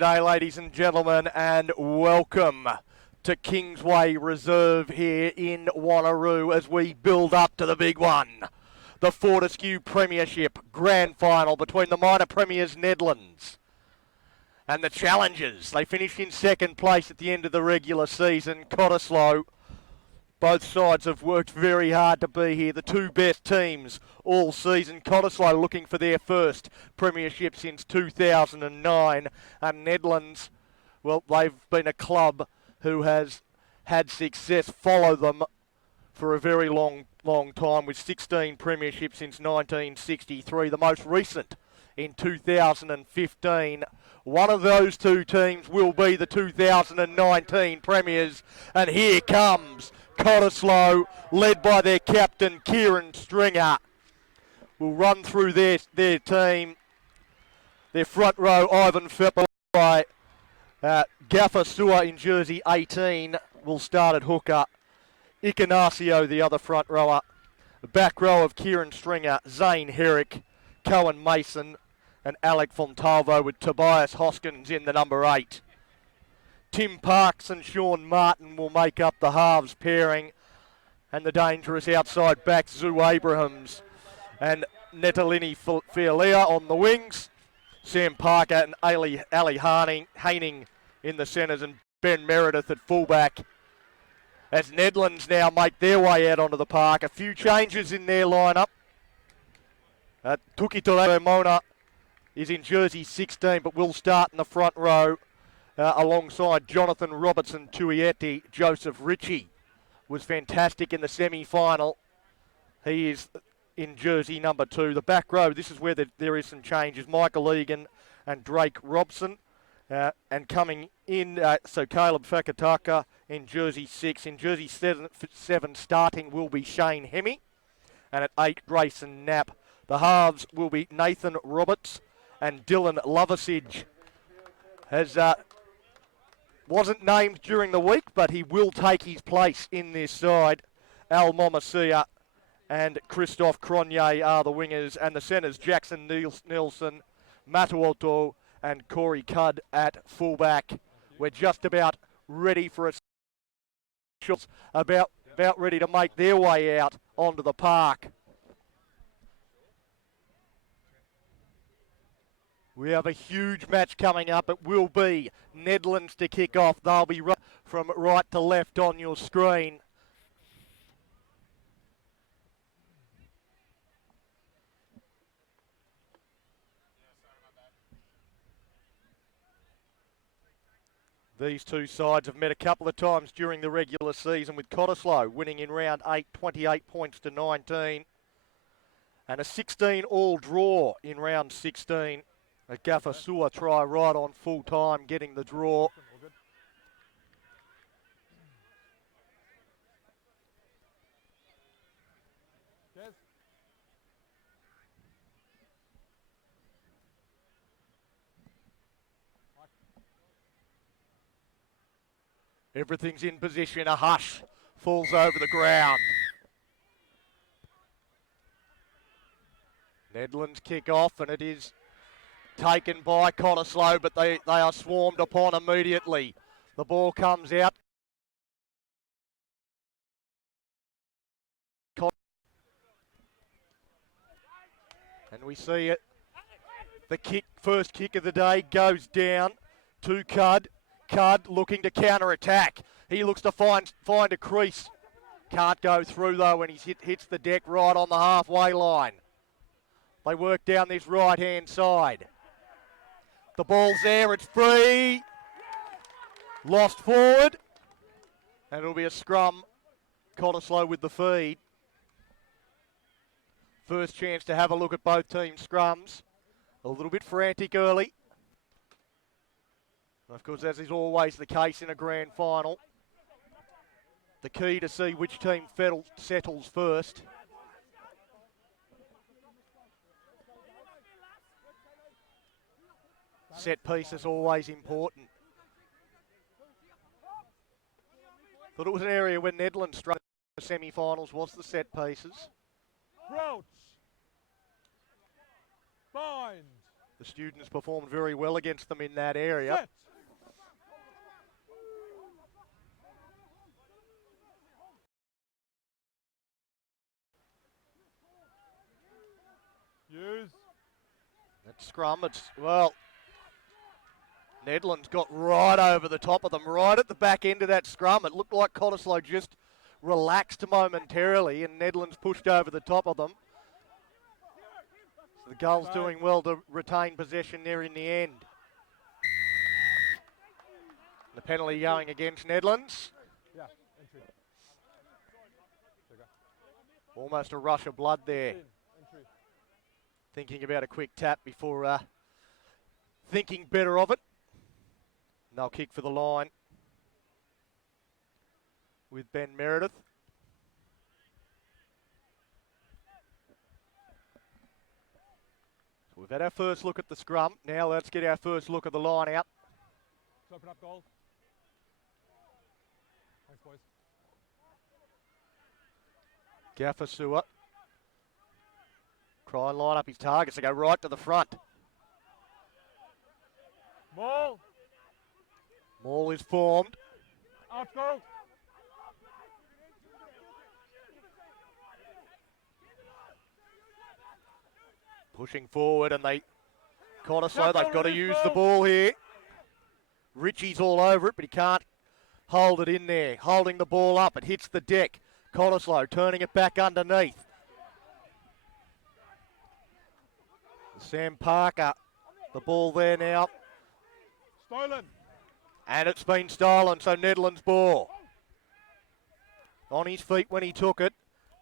G'day ladies and gentlemen, and welcome to Kingsway Reserve here in Wanneroo as we build up to the big one. The Fortescue Premiership Grand Final between the minor premiers Nedlands and the challengers. They finished in second place at the end of the regular season, Cottesloe. Both sides have worked very hard to be here. The two best teams all season. Cottesloe looking for their first premiership since 2009. And Nedlands, well, they've been a club who has had success follow them for a very long time with 16 premierships since 1963. The most recent in 2015. One of those two teams will be the 2019 premiers. And here comes Cottesloe, led by their captain, Kieran Stringer. We'll run through their team. Their front row, Ivan Fepelai, Gaffer Sewer in jersey 18 will start at hooker. Ignazio, the other front rower. The back row of Kieran Stringer, Zane Herrick, Cohen Mason, and Alec Fontalvo with Tobias Hoskins in the number 8. Tim Parks and Sean Martin will make up the halves pairing, and the dangerous outside backs, Zoo Abrahams and Netalini Fialea on the wings. Sam Parker and Ali Haining in the centres, and Ben Meredith at fullback. As Nedlands now make their way out onto the park, a few changes in their lineup. Tukitole Mona is in jersey 16, but will start in the front row. Alongside Jonathan Robertson Tuieti. Joseph Ritchie was fantastic in the semi-final. He is in jersey number 2. The back row, this is where there is some changes. Michael Egan and Drake Robson. And coming in, so Caleb Fakataka in jersey 6. In jersey 7 starting will be Shane Hemi. And at 8, Grayson Knapp. The halves will be Nathan Roberts and Dylan Loversage. Wasn't named during the week, but he will take his place in this side. Al Momasia and Christophe Cronje are the wingers, and the centres, Jackson Nielsen, Matuoto and Corey Cudd at fullback. We're just about ready for a about ready to make their way out onto the park. We have a huge match coming up. It will be Nedlands to kick off. They'll be from right to left on your screen. These two sides have met a couple of times during the regular season, with Cottesloe winning in round 8, 28 points to 19. And a 16-all draw in round 16. A Gaffer Sewer try right on full time, getting the draw. Everything's in position. A hush falls over the ground. Nedlands kick off, and it is taken by Cottesloe, but they are swarmed upon immediately. The ball comes out. And we see it. The first kick of the day goes down to Cudd. Cudd looking to counter-attack. He looks to find a crease. Can't go through though, and he hits the deck right on the halfway line. They work down this right-hand side. The ball's there, it's free. Lost forward. And it'll be a scrum. Cottesloe with the feed. First chance to have a look at both teams' scrums. A little bit frantic early. Of course, as is always the case in a grand final, the key to see which team settles first. Set piece is always important. Thought it was an area where Nedlands struggled in the semi-finals was the set pieces. Crouch. Bind. The students performed very well against them in that area. Set. Use. That scrum, well, Nedlands got right over the top of them, right at the back end of that scrum. It looked like Cottesloe just relaxed momentarily and Nedlands pushed over the top of them. So the Gulls doing well to retain possession there in the end. The penalty going against Nedlands. Yeah, entry. Almost a rush of blood there. Entry. Thinking about a quick tap before thinking better of it. And they'll kick for the line with Ben Meredith. So we've had our first look at the scrum. Now let's get our first look at the line out. Let's open up goal. Thanks, boys. Gaffer Sewer. Try and line up his targets to go right to the front. Ball. Maul is formed. Out goal. Pushing forward and Cottesloe, they've got to use the ball here. Richie's all over it, but he can't hold it in there. Holding the ball up, it hits the deck. Cottesloe turning it back underneath. Sam Parker, the ball there now. Stolen. And it's been stolen, so Nedlands ball. On his feet when he took it.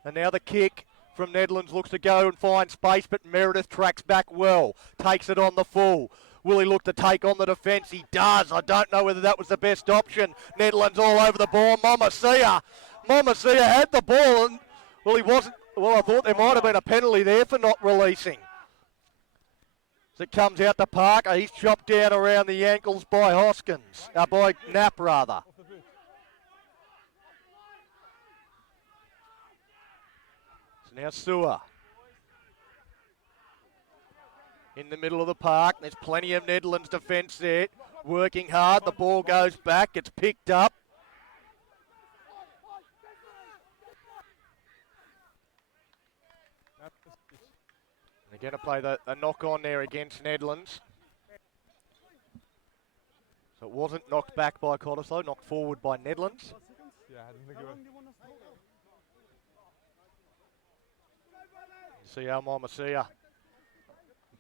And now the kick from Nedlands looks to go and find space, but Meredith tracks back well. Takes it on the full. Will he look to take on the defence? He does. I don't know whether that was the best option. Nedlands all over the ball. Momasia had the ball and, well, he wasn't. Well, I thought there might have been a penalty there for not releasing. As it comes out to Parker, he's chopped down around the ankles by Hoskins. By Knapp, rather. So now Sewer. In the middle of the park, there's plenty of Nedlands defence there. Working hard, the ball goes back, it's picked up. They're going to play a knock on there against Nedlands. So it wasn't knocked back by Cottesloe, knocked forward by Nedlands. Yeah, I didn't think you would. See Momasia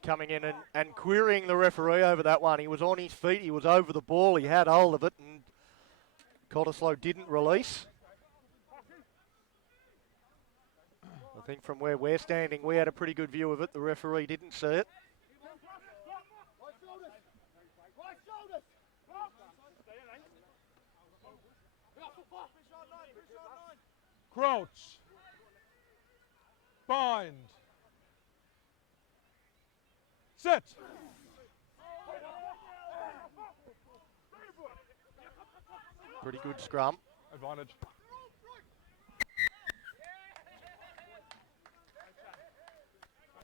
coming in and querying the referee over that one. He was on his feet, he was over the ball, he had hold of it, and Cottesloe didn't release. I think from where we're standing, we had a pretty good view of it. The referee didn't see it. Crouch. Bind. Sit. Pretty good scrum. Advantage.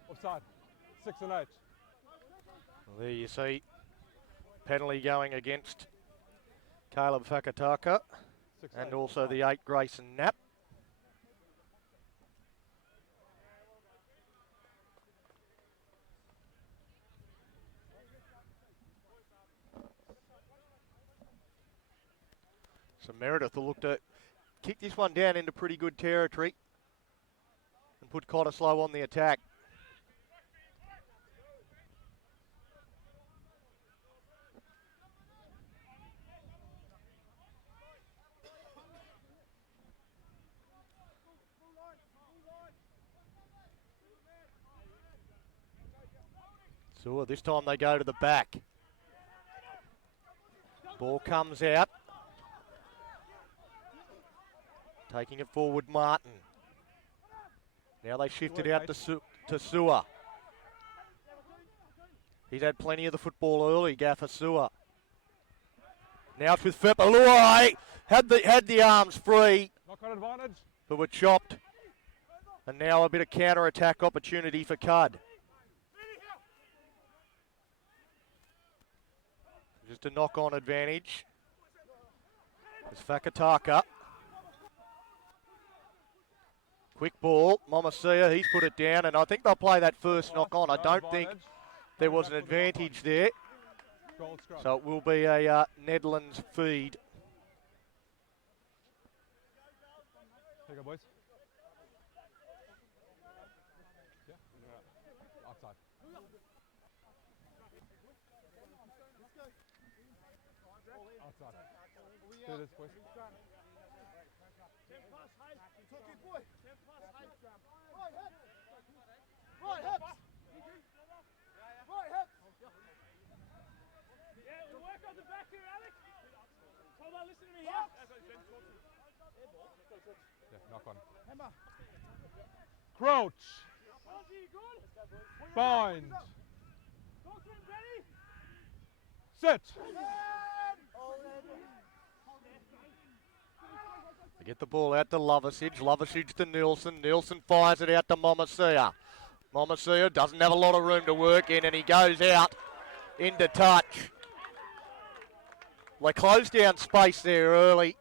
Offside. 6 and 8. Well, there you see penalty going against Caleb Fakataka and also the 8 Grayson Knapp. So Meredith will look to kick this one down into pretty good territory and put Cottesloe on the attack. So this time they go to the back. Ball comes out. Taking it forward, Martin. Now they shift it out to Sewer. He's had plenty of the football early, Gaffer Sewer. Now it's with Fepalua. Had the arms free, Knock on advantage. but were chopped. And now a bit of counter-attack opportunity for Cud. Just a knock-on advantage. It's Fakataka. Quick ball. Momasia, he's put it down, and I think they'll play that first knock-on. I don't think there was an advantage there. So it will be a Nedlands feed. Here you go, boys. Yeah. Outside. Outside. Do this, boys. Yeah, knock on. Crouch. Bind. Sit. They get the ball out to Lovasage. Lovasage to Nielsen. Nielsen fires it out to Momasia. Momasia doesn't have a lot of room to work in, and he goes out into touch. They close down space there early.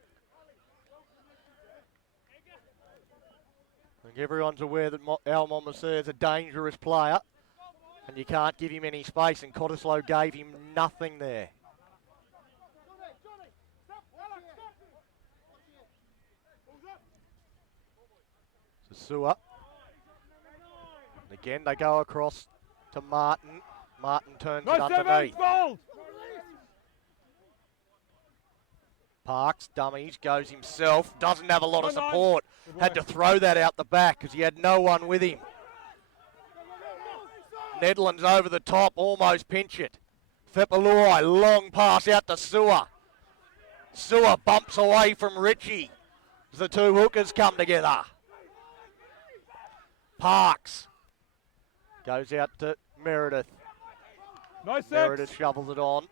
I think everyone's aware that Al Momasia is a dangerous player, and you can't give him any space, and Cottesloe gave him nothing there. Sewer. Again, they go across to Martin. Martin turns it underneath. Parks, dummies, goes himself. Doesn't have a lot of support. Had to throw that out the back because he had no one with him. Nedlands over the top, almost pinch it. Fepaloi, long pass out to Sewer. Sewer bumps away from Richie as the two hookers come together. Parks goes out to Meredith. Nice. Meredith shovels it on.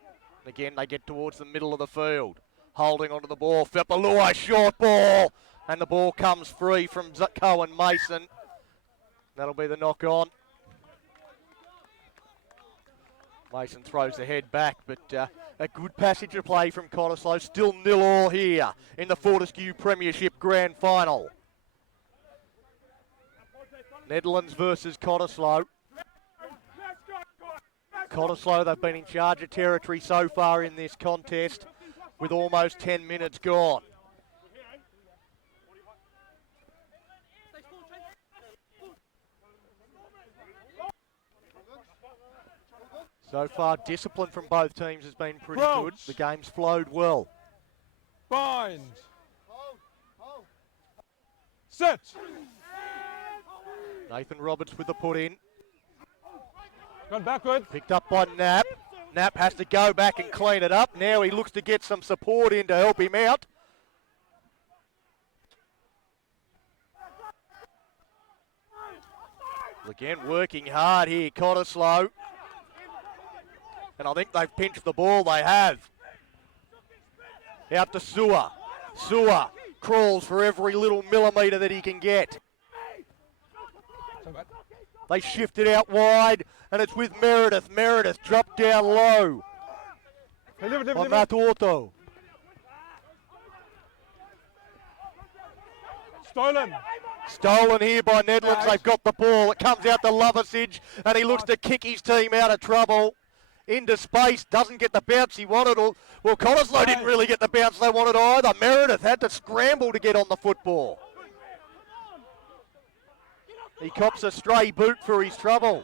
Again, they get towards the middle of the field. Holding onto the ball. Fepaloi, short ball. And the ball comes free from Cohen Mason. That'll be the knock on. Mason throws the head back, but a good passage of play from Cottesloe. Still 0-0 here in the Fortescue Premiership Grand Final. Nedlands versus Cottesloe. Cottesloe, they've been in charge of territory so far in this contest with almost 10 minutes gone. So far, discipline from both teams has been pretty good. The game's flowed well. Bind. Sit. Nathan Roberts with the put in. Gone backward. Picked up by Knapp. Knapp has to go back and clean it up. Now he looks to get some support in to help him out. Again, working hard here, Cottesloe. And I think they've pinched the ball, they have. Out to Sewer. Sewer crawls for every little millimetre that he can get. They shift it out wide, and it's with Meredith. Meredith dropped down low. On Matuoto. Stolen. Stolen here by Nedlands. They've got the ball. It comes out to Lovasage, and he looks to kick his team out of trouble. Into space, doesn't get the bounce he wanted. Well, Cottesloe didn't really get the bounce they wanted either. Meredith had to scramble to get on the football. He cops a stray boot for his trouble.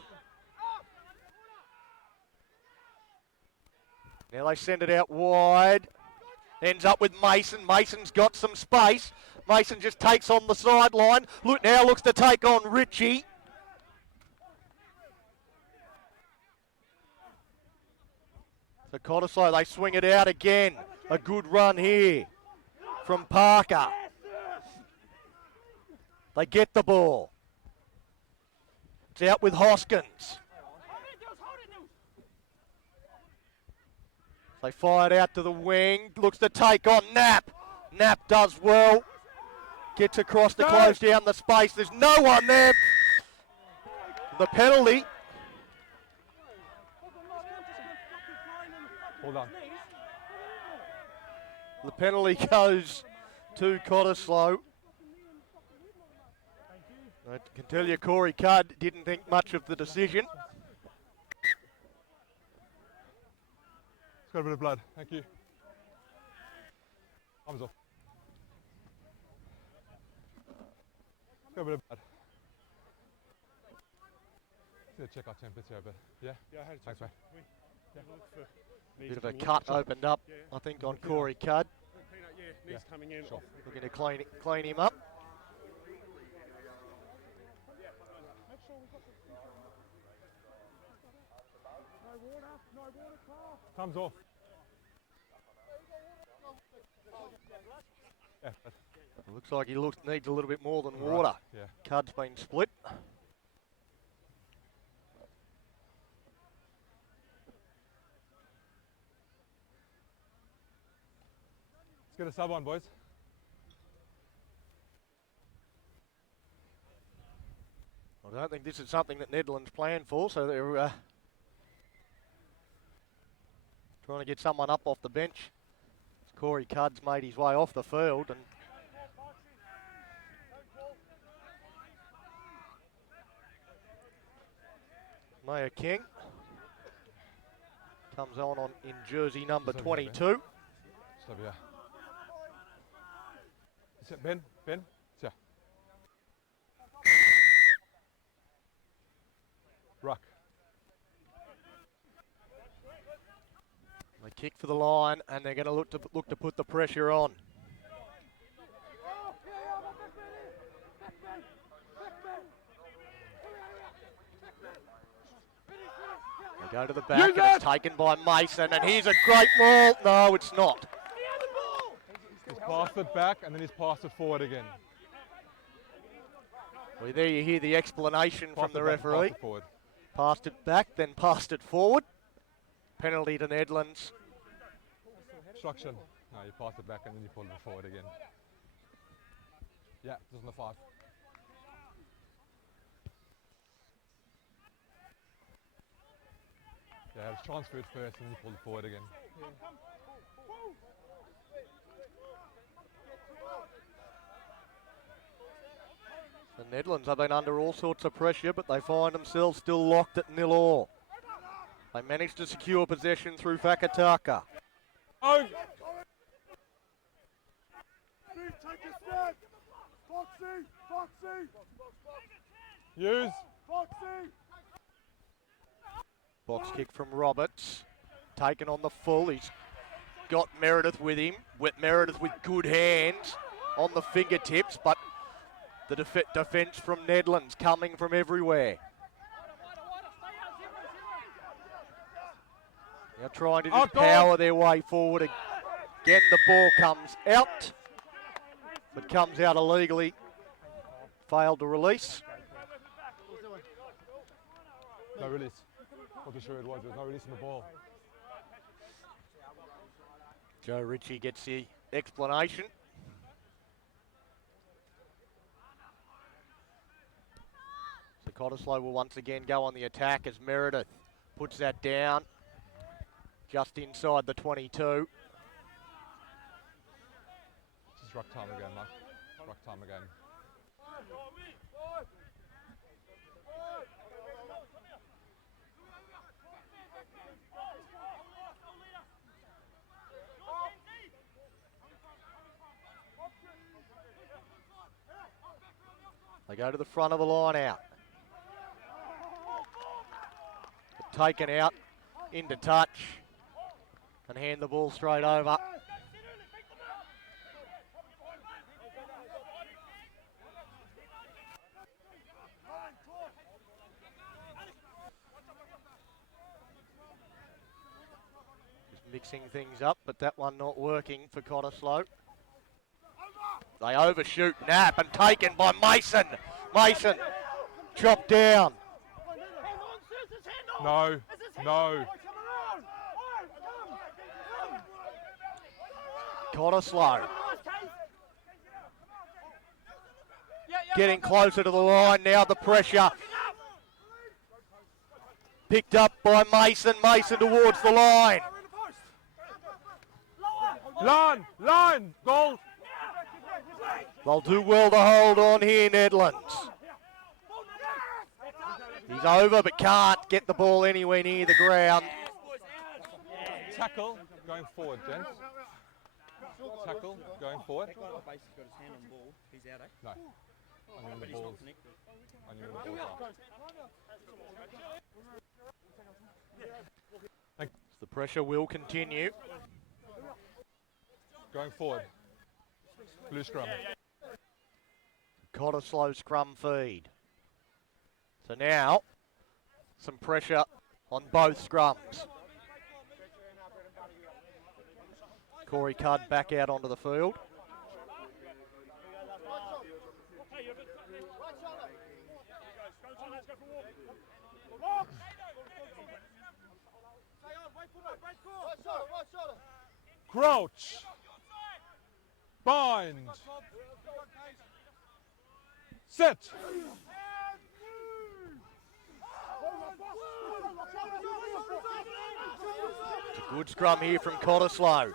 Now they send it out wide. Ends up with Mason. Mason's got some space. Mason just takes on the sideline. Now looks to take on Richie. So Cottesloe, they swing it out again. A good run here from Parker. They get the ball. It's out with Hoskins. They fire it out to the wing. Looks to take on Knapp. Knapp does well. Gets across to close down the space. There's no one there. The penalty. Hold on. The penalty goes to Cottesloe. I can tell you Corey Cudd didn't think much of the decision. It's got a bit of blood. Thank you. Arms off. It's got a bit of blood. Just gonna check our temperature a bit. Yeah? Yeah, I had a Thanks, mate. Bit of a cut opened up, I think, on Corey Cudd. Knees coming in. Sure. Looking to clean him up. Comes off. Yeah, Looks like he needs a little bit more than water. yeah. Cudd's been split. Let's get a sub on, boys. I don't think this is something that Nedlands planned for, so they're trying to get someone up off the bench. Corey Cudd's made his way off the field, and Maya King comes on in jersey number 22. Stop here. Sit, Ben. Sit. Ruck. They kick for the line, and they're going to look to put the pressure on. They go to the back, and it's taken by Mason, and here's a great ball. No, it's not. He's passed it back, and then he's passed it forward again. Well, there you hear the explanation from the referee. Forward. Passed it back, then passed it forward. Penalty to Nedlands. Obstruction. No, you pass it back and then you pull it forward again. Yeah, just on the 5. Yeah, it's transferred first and then you pull it forward again. The Nedlands have been under all sorts of pressure, but they find themselves still locked at 0-0. They managed to secure possession through Fakataka. Oh! Take a step. Foxy. Use. Foxy. Box kick from Roberts. Taken on the full. He's got Meredith with him. Meredith with good hands on the fingertips, but the defence from Nedlands coming from everywhere. They're trying to just power their way forward. Again, the ball comes out, but comes out illegally. Failed to release. No release. Not too sure it was. There was no release on the ball. Joe Ritchie gets the explanation. So Cottesloe will once again go on the attack as Meredith puts that down just inside the 22. Just ruck time again, Mike. Ruck time again. They go to the front of the line out. Taken out into touch and hand the ball straight over. Just mixing things up, but that one not working for Cottesloe. They overshoot Knapp and taken by Mason. Mason chopped down. No. Cottesloe getting closer to the line now. The pressure picked up by Mason. Mason towards the line. Line, goal. They'll do well to hold on here, Nedlands. He's over but can't get the ball anywhere near the ground. Tackle, going forward, gents. Tackle, going forward. Basically got his hand on the ball. He's out, eh? No. I knew the balls. I knew the balls. The pressure will continue. Going forward. Blue scrum. Cottesloe scrum feed. So now, some pressure on both scrums. Corey Cudd back out onto the field. Crouch. Bind. Set. It's a good scrum here from Cottesloe.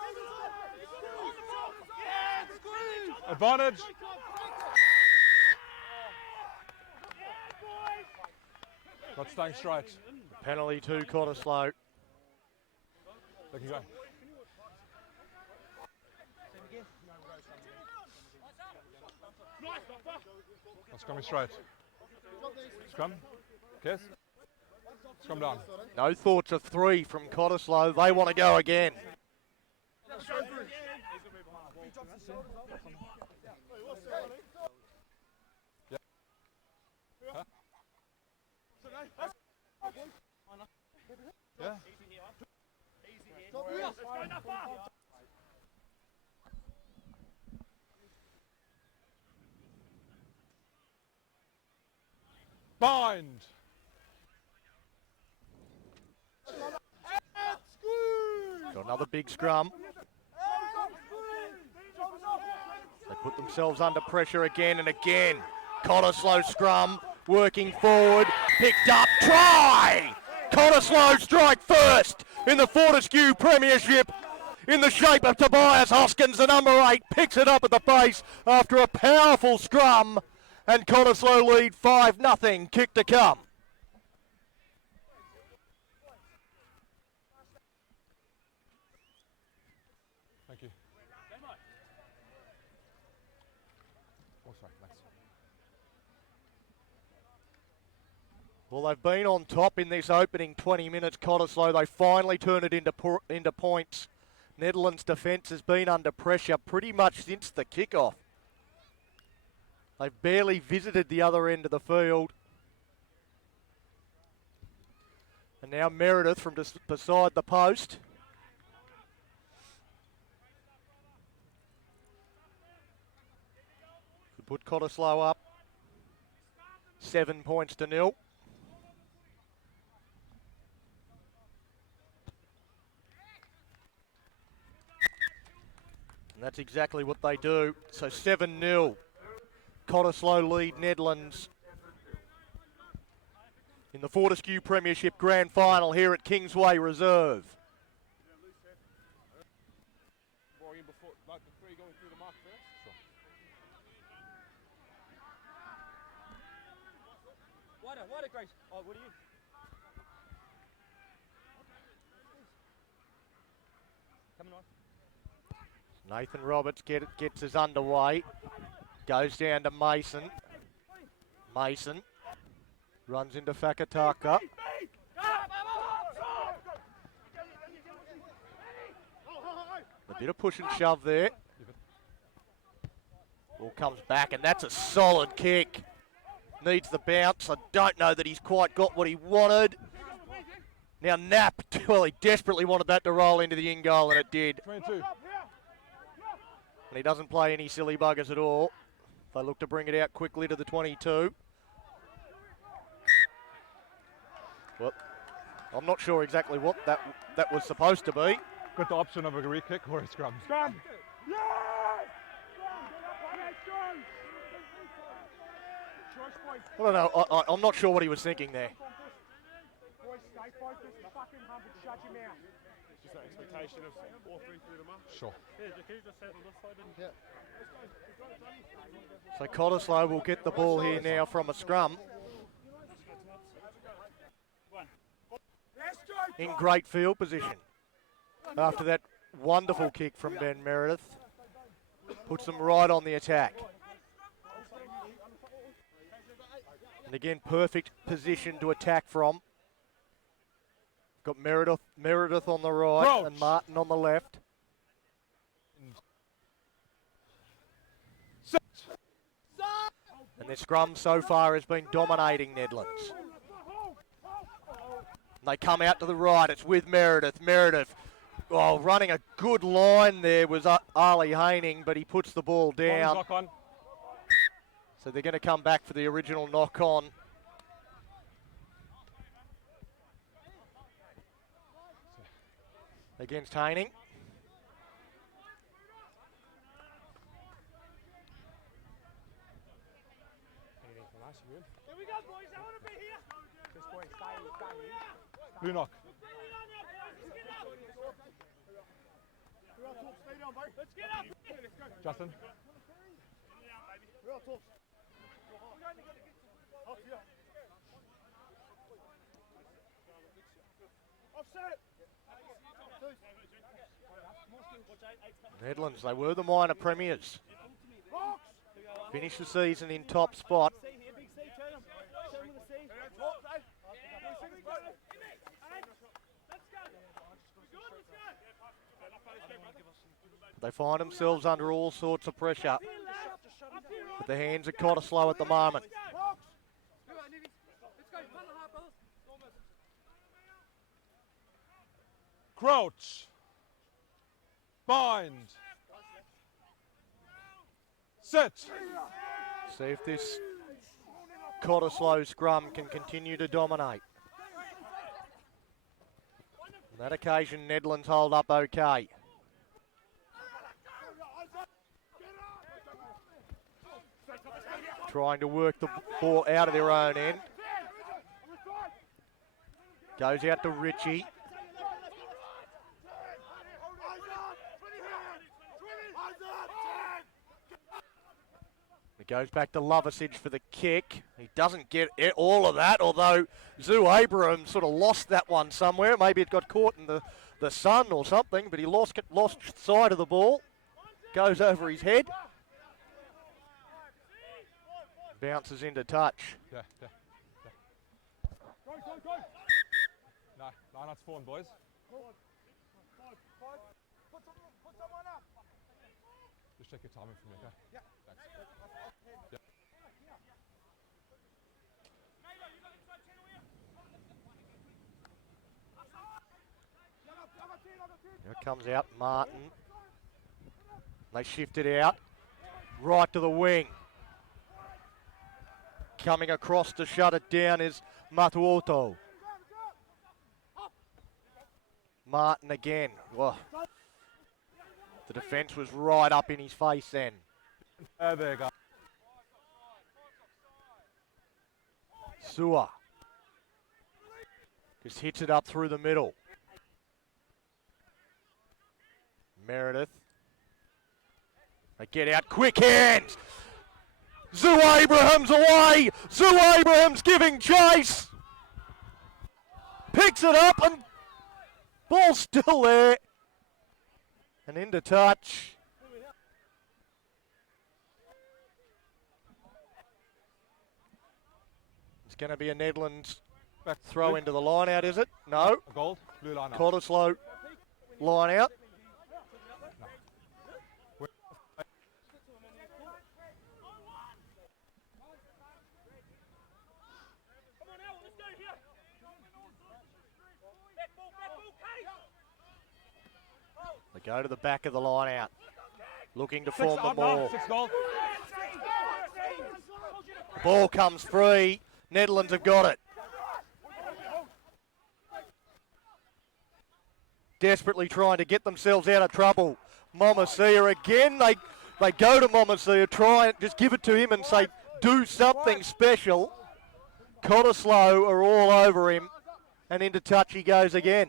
Advantage. Not staying straight. Penalty to Cottesloe. They can go. Not scrumming straight. Scrum. Kiss. Scrum down. No thoughts of 3 from Cottesloe. They want to go again. Yeah. Huh? Yeah. Bind. Got another big scrum. They put themselves under pressure again and again. Cottesloe scrum, working forward, picked up, try! Cottesloe strike first in the Fortescue Premiership in the shape of Tobias Hoskins, the number 8, picks it up at the base after a powerful scrum, and Cottesloe lead 5-0, kick to come. Thank you. Oh, sorry, thanks. Well, they've been on top in this opening 20 minutes, Cottesloe. They finally turn it into points. Nedlands' defence has been under pressure pretty much since the kickoff. They've barely visited the other end of the field. And now Meredith from just beside the post. Could put Cottesloe up 7 points to 0. And that's exactly what they do. So 7-0. Cottesloe lead Nedlands in the Fortescue Premiership Grand Final here at Kingsway Reserve. Wider, Grace. Oh, what are you? Coming on. Nathan Roberts gets us underway. Goes down to Mason. Mason runs into Fakataka. A bit of push and shove there. Ball comes back, and that's a solid kick. Needs the bounce. I don't know that he's quite got what he wanted. Now Knapp, well, he desperately wanted that to roll into the in goal, and it did. 22. And he doesn't play any silly buggers at all. They look to bring it out quickly to the 22. Well, I'm not sure exactly what that was supposed to be. Got the option of a re-kick or a scrum. Scrum! I don't know. I'm not sure what he was thinking there. Boys, stay focused. Fucking hump it. Shut your mouth. Just that expectation of all three through the mark. Sure. Yeah, can you just say it on this side? And So Cottesloe will get the ball here now from a scrum. In great field position. After that wonderful kick from Ben Meredith. Puts them right on the attack. And again, perfect position to attack from. Got Meredith on the right Crouch. and Martin on the left. Sit. And their scrum so far has been dominating Nedlands. They come out to the right. It's with Meredith. Meredith, oh, running a good line there was Ali Haining, but he puts the ball down. Knock on. So they're going to come back for the original knock-on. Against Haining. anything from us, you good? Here we go, boys. I want to be here. This boy, stay. Blue knock. Let's get up. Justin. Offset. Nedlands, they were the minor premiers. Finished the season in top spot. See here, big C, turn him. Turn him with the C. Let's go. They find themselves under all sorts of pressure. But the hands of Cottesloe at the moment. Crouch. Bind. Sit. See if this Cottesloe scrum can continue to dominate. On that occasion, Nedlands hold up okay. Trying to work the ball out of their own end. Goes out to Richie. It goes back to Lovasage for the kick. He doesn't get all of that, although Zoo Abraham sort of lost that one somewhere. Maybe it got caught in the sun or something, but he lost sight of the ball. Goes over his head. Bounces into touch. Yeah. No, not spawn, boys. Just check your timing for me, okay? Yeah. Thanks. Yeah. Here comes out Martin. They shift it out. Right to the wing. Coming across to shut it down is Matuoto. Martin again. Whoa. The defence was right up in his face then. There you go. Sewer. Just hits it up through the middle. Meredith. They get out, quick hands! Zoo Abraham's away! Zoo Abraham's giving chase! Picks it up and ball's still there. And into touch. It's going to be a Nedlands Back throw into the line out, is it? No. Gold. Blue line up. Cottesloe line out. They go to the back of the line out, looking to form the ball. 6 goal. Ball comes free. Nedlands have got it. Desperately trying to get themselves out of trouble. Momasia again. They go to Momasia, try and just give it to him and say, do something special. Cottesloe are all over him, and into touch he goes again.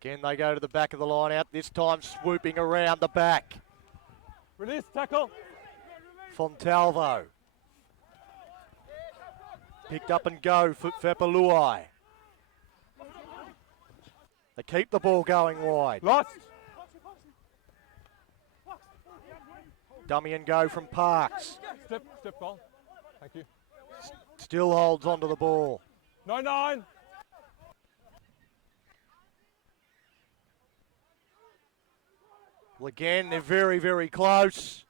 Again, they go to the back of the line out, this time swooping around the back. Release, tackle. Fontalvo. Picked up and go for Fepalui. They keep the ball going wide. Lost. Dummy and go from Parks. Step goal. Thank you. Still holds onto the ball. 9-9. Well, again, they're very, very close.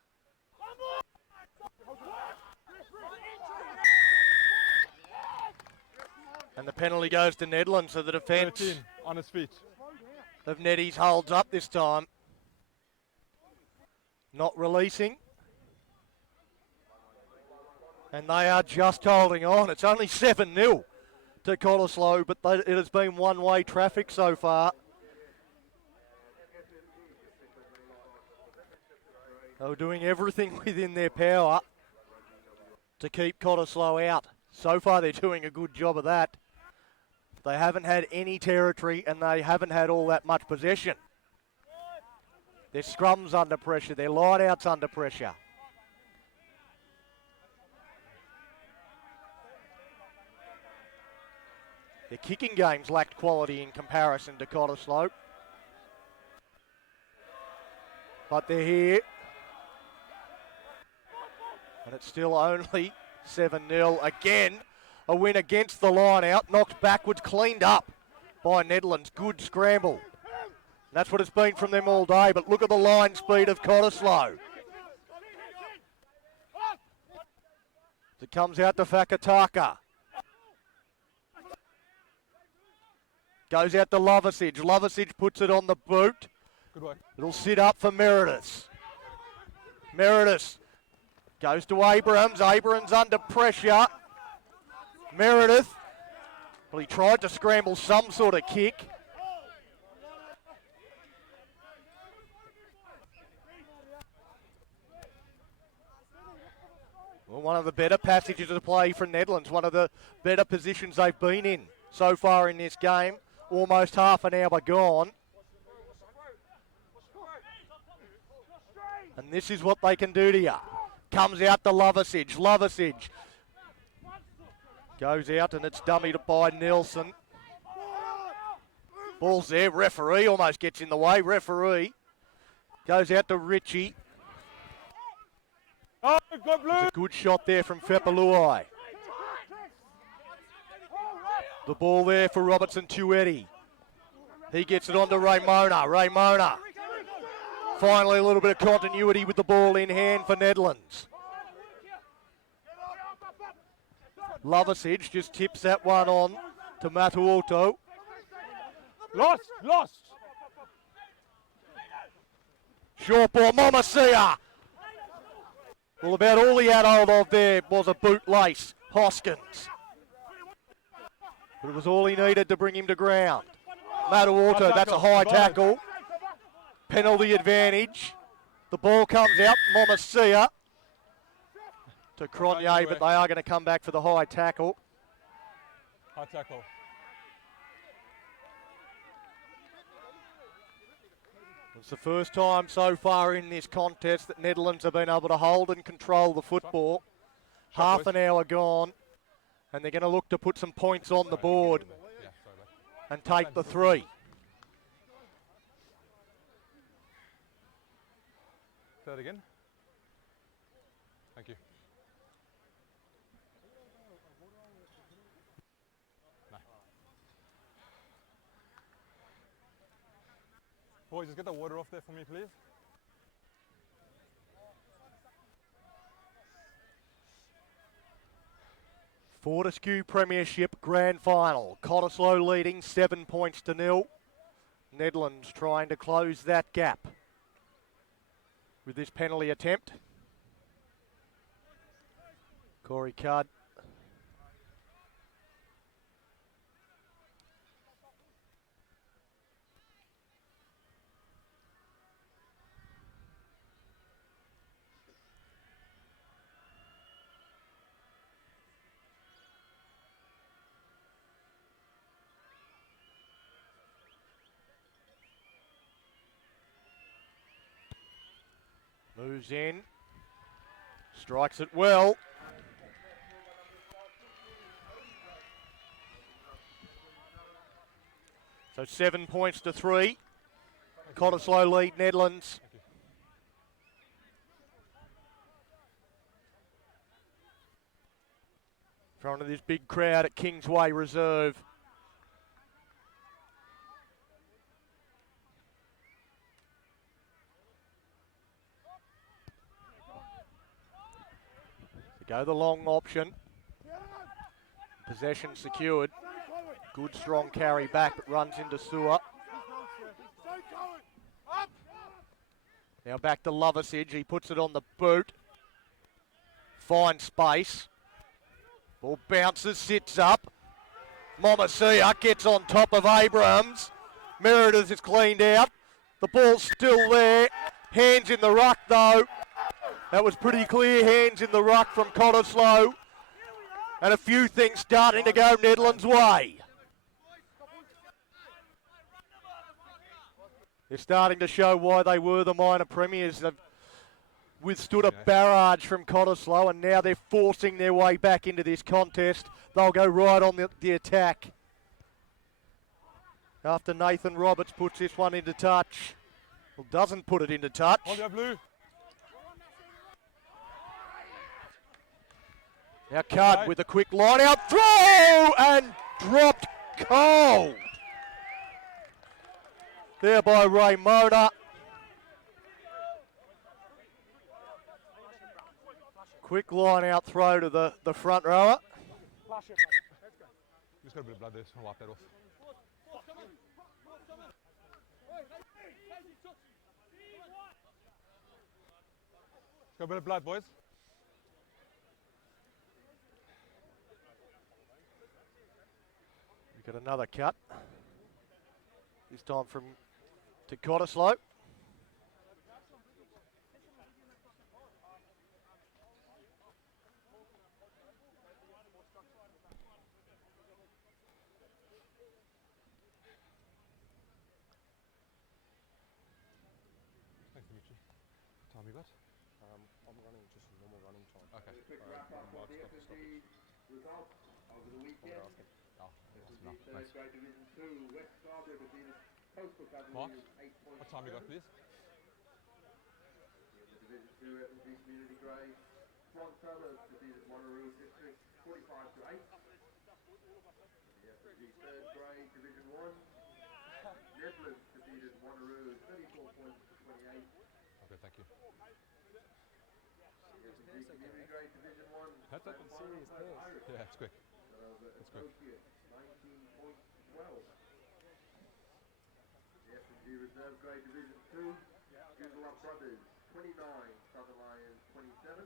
And the penalty goes to Nedlands, so the defence 13 on his feet. of Neddies holds up this time. Not releasing. And they are just holding on. It's only 7-0 to Cottesloe, but it has been one-way traffic so far. They were doing everything within their power to keep Cottesloe out. So far, they're doing a good job of that. They haven't had any territory and they haven't had all that much possession. Their scrum's under pressure, their line-out's under pressure. Their kicking games lacked quality in comparison to Cottesloe. But they're here. And it's still only 7-0. Again, a win against the line-out. Knocked backwards, cleaned up by Nedlands. Good scramble. That's what it's been from them all day, but look at the line speed of Cottesloe. It comes out to Fakataka. Goes out to Lovasage. Lovasage puts it on the boot. Good work. It'll sit up for Meredith. Meredith goes to Abrams. Abrams under pressure. Meredith. Well, he tried to scramble some sort of kick. Well, one of the better passages of play for Nedlands. One of the better positions they've been in so far in this game. Almost half an hour gone. And this is what they can do to you. Comes out to Lovasage. Lovasage goes out and it's dummied by Nelson. Ball's there. Referee almost gets in the way. Referee goes out to Ritchie. Oh, good blue. It's a good shot there from Fepalui. The ball there for Robertson Tuetti. He gets it on to Raymona. Raymona. Finally a little bit of continuity with the ball in hand for Nedlands. Lovasage just tips that one on to Matuoto. Lost. Short ball, Momasia. Well, about all he had hold of there was a bootlace, Hoskins. But it was all he needed to bring him to ground. Matuoto, that's a high tackle. Penalty advantage. The ball comes out, Momasia to Cronje, but they are going to come back for the high tackle. High tackle. It's the first time so far in this contest that Nedlands have been able to hold and control the football. Half an hour gone, and they're going to look to put some points on the board and take the 3. Say that again. Thank you. No. Boys, just get the water off there for me, please. Fortescue Premiership Grand Final. Cottesloe leading 7 points to 0. Nedlands trying to close that gap with this penalty attempt. Corey Cudd. Moves in. Strikes it well. So 7 points to 3. Cottesloe lead Nedlands. In front of this big crowd at Kingsway Reserve. Go the long option. Possession secured. Good strong carry back, but runs into Sewer. Now back to Loversidge. He puts it on the boot. Finds space. Ball bounces, sits up. Momasia gets on top of Abrams. Meredith is cleaned out. The ball's still there. Hands in the ruck though. That was pretty clear, hands in the ruck from Cottesloe. And a few things starting to go Nedlands' way. They're starting to show why they were the minor premiers. They've withstood a barrage from Cottesloe, and now they're forcing their way back into this contest. They'll go right on the attack. After Nathan Roberts puts this one into touch. Well, doesn't put it into touch. On your blue. Now Cud with a quick line out throw and dropped cold. There by Raymona. Quick line out throw to the front rower. Just got a bit of blood there, so I'll wipe that off. Got a bit of blood, boys. We've got another cut. This time to Cottesloe. Thanks, Dimitri. Time you got? I'm running just a normal running time. Okay. Quick wrap up of the FMG results over the weekend. Oh, awesome. No, Third nice. grade Division 2, West Scarborough defeated Coastal Mark, Cavalry 8 points. what time you got, please? In the Division 2 FMG Community Grade, Swan Suburbs defeated Wanneroo District 45 to 8. In the FMG third grade Division 1, Nedlands defeated Wanneroo 34 points to 28. Okay, thank you. FMG Community Grade Division 1, That's it. Serious Irish. Yeah, it's quick. That's good. 19 points to 12. The FMG Reserve Grade Division 2, Goodluck Brothers 29, Southern Lions 27. The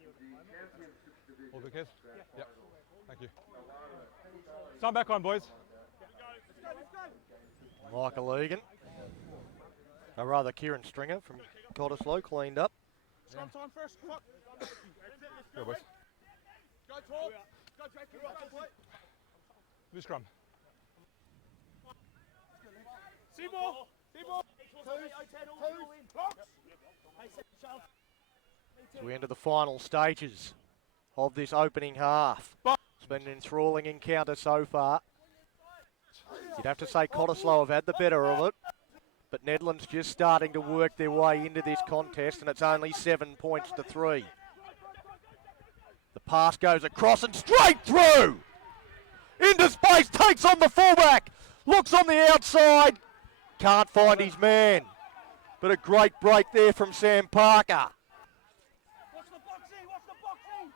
FMG Championship Division. All good, kids? Grand Yep. Final. Thank you. Alara 29. Stand back on, boys. Michael Egan. Or rather Kieran Stringer from Cottesloe cleaned up. Scrum time first. Come on. Go, boys. Go, Torp. Go, Jake. Blue scrum. Seymour. Seymour. So we enter the final stages of this opening half. It's been an enthralling encounter so far. You'd have to say Cottesloe have had the better of it, but Nedlands just starting to work their way into this contest, and it's only 7 points to 3. The pass goes across and straight through! Into space, takes on the fullback, looks on the outside, can't find his man. But a great break there from Sam Parker. Watch the boxing! Watch the boxing!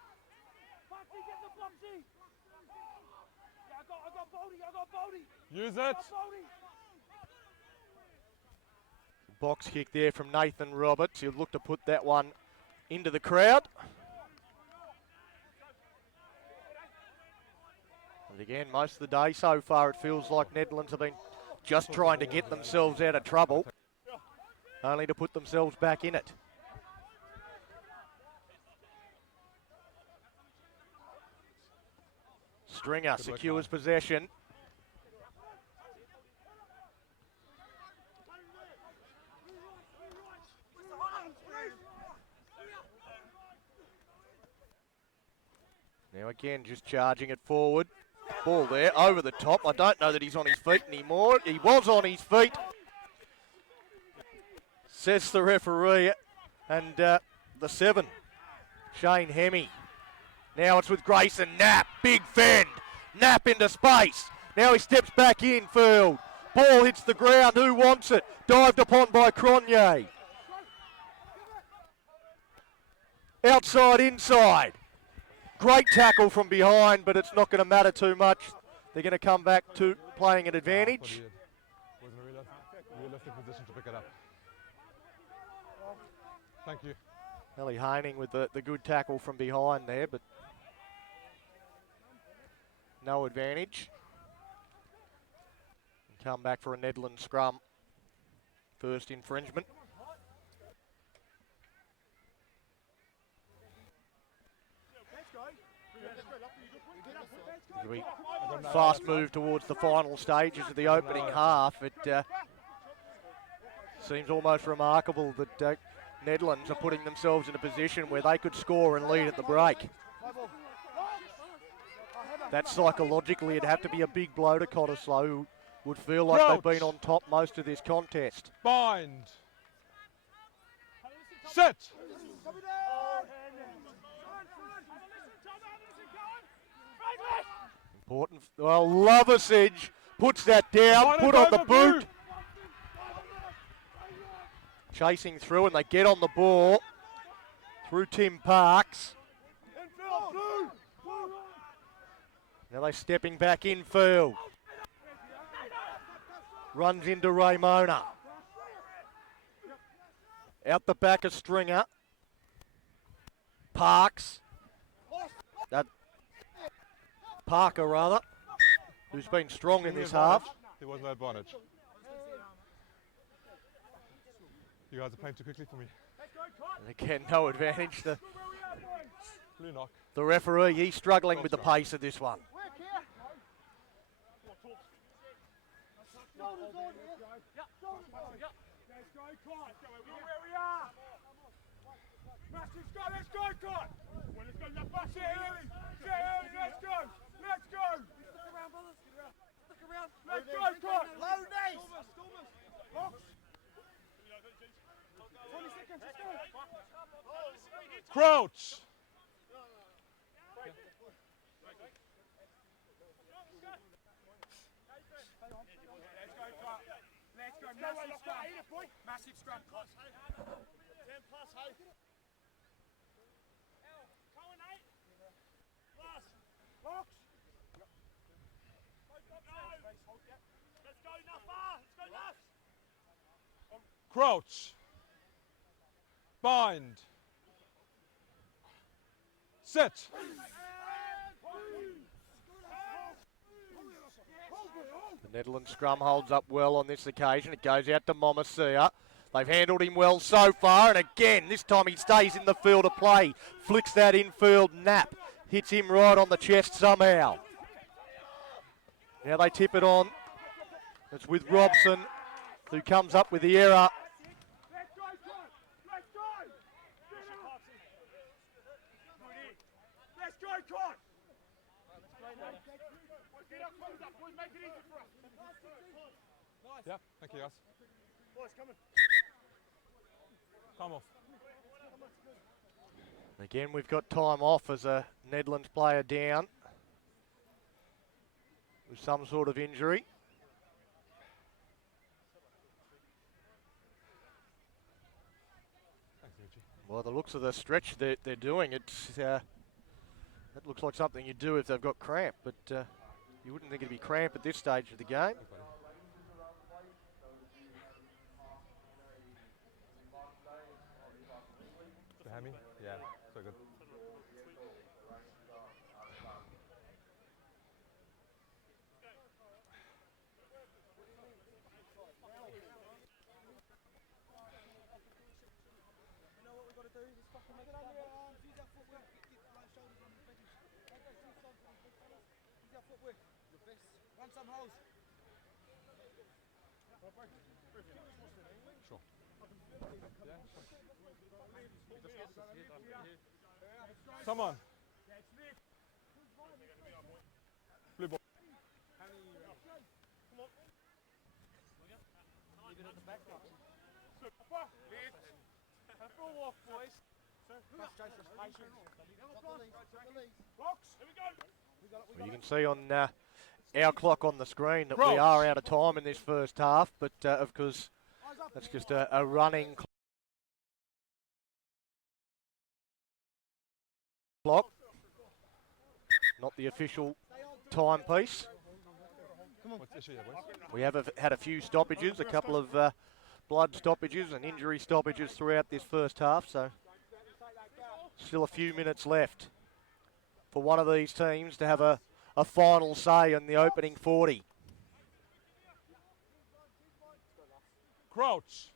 Parky, get the boxing! Yeah, I got Bodie! Use it. Bodie! Box kick there from Nathan Roberts. He'll look to put that one into the crowd. And again, most of the day so far it feels like Nedlands have been just trying to get themselves out of trouble, only to put themselves back in it. Stringer secures possession. Now again, just charging it forward. Ball there, over the top. I don't know that he's on his feet anymore. He was on his feet, says the referee. And the 7, Shane Hemme. Now it's with Grayson. Knapp, big fend. Knapp into space. Now he steps back in field. Ball hits the ground. Who wants it? Dived upon by Cronje. Outside, inside. Great tackle from behind, but it's not going to matter too much. They're going to come back to playing an advantage. Wasn't a realistic position to pick it up. Thank you. Ellie Haining with the good tackle from behind there, but no advantage. Come back for a Nedlands scrum. First infringement. As we fast move towards the final stages of the opening half, it seems almost remarkable that Nedlands are putting themselves in a position where they could score and lead at the break. That psychologically, it'd have to be a big blow to Cottesloe, who would feel like they've been on top most of this contest. Bind. Sit. Important. Well, Loversage puts that down, put on the boot. Chasing through, and they get on the ball through Tim Parks. Now they're stepping back infield. Runs into Raymona. Out the back of Stringer. Parks. Parker, rather, who's been strong in this half. There was no advantage. You guys are playing too quickly for me. And again, no advantage. Blue knock. The referee, he's struggling with the pace of this one. Let's go, Cott! Let's go, sit early, let's go! Let's go! Stick around, brothers. Stick around. Let's go, Cott! Low knees! Box! 20 seconds, let's go! Crouch! Let's go, massive scrum. Massive scrum, Cott. 10 plus, hey. Box. Let's go, Nuffa! Let's go, Nuff! Crouch. Bind. Sit. The Netherlands scrum holds up well on this occasion. It goes out to Momasia. They've handled him well so far, and again, this time he stays in the field of play. Flicks that infield. Knapp hits him right on the chest somehow. Now they tip it on. It's with Robson, who comes up with the error. Let's go, Cott! Let's go! Let's go, Cott! Get up, boys, make it easy for us. Yeah, thank you guys. Boys, coming. Come off. Again, we've got time off as a Nedlands player down with some sort of injury. Thanks, Richie. Well, the looks of the stretch they're doing, it looks like something you do if they've got cramp, but you wouldn't think it'd be cramp at this stage of the game. Thanks, buddy. The hammy? Yeah, so good. Run some holes. Sure. Yeah, sure. Come on. Off, boys. Box. Here we go. Well, you can see on our clock on the screen that we are out of time in this first half, but of course that's just a running clock, not the official timepiece. What's the issue here, boys? We have had a few stoppages, a couple of blood stoppages and injury stoppages throughout this first half, so still a few minutes left for one of these teams to have a final say in the opening 40. Crouch.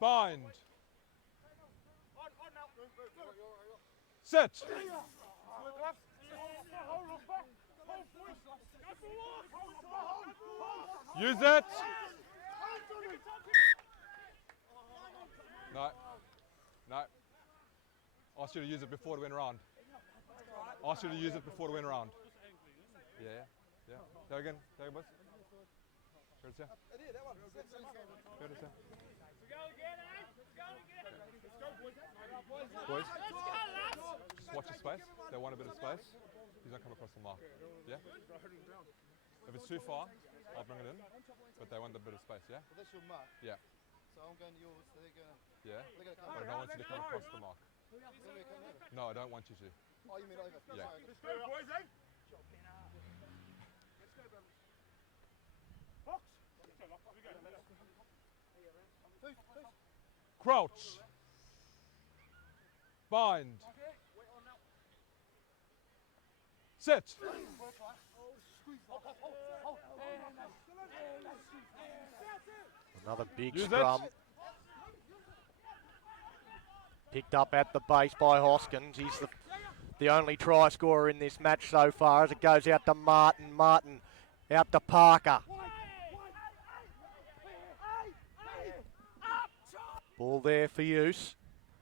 Bind. Sit. Use it. No. No. Asked you to use it before it went around. Asked you to use it before it went around. Yeah. Yeah. Go again, boys. Go to Sam. Go to Sam. Boys, just watch your space. They want a bit of space. He's not come across the mark. Yeah? If it's too far, I'll bring it in. But they want a bit of space, yeah? Well, that's your mark. Yeah. So I'm going to yours, so they're going to... Yeah? They're going to come But I don't want you to come across the mark. They're going to come over. No, I don't want you to. Oh, you mean over? Yeah. Sorry. Let's go, boys, eh? Box. Crouch. Bind. Sit. Another big Use it. scrum. Picked up at the base by Hoskins. He's the only try scorer in this match so far as it goes out to Martin. Martin out to Parker. Ball there for use.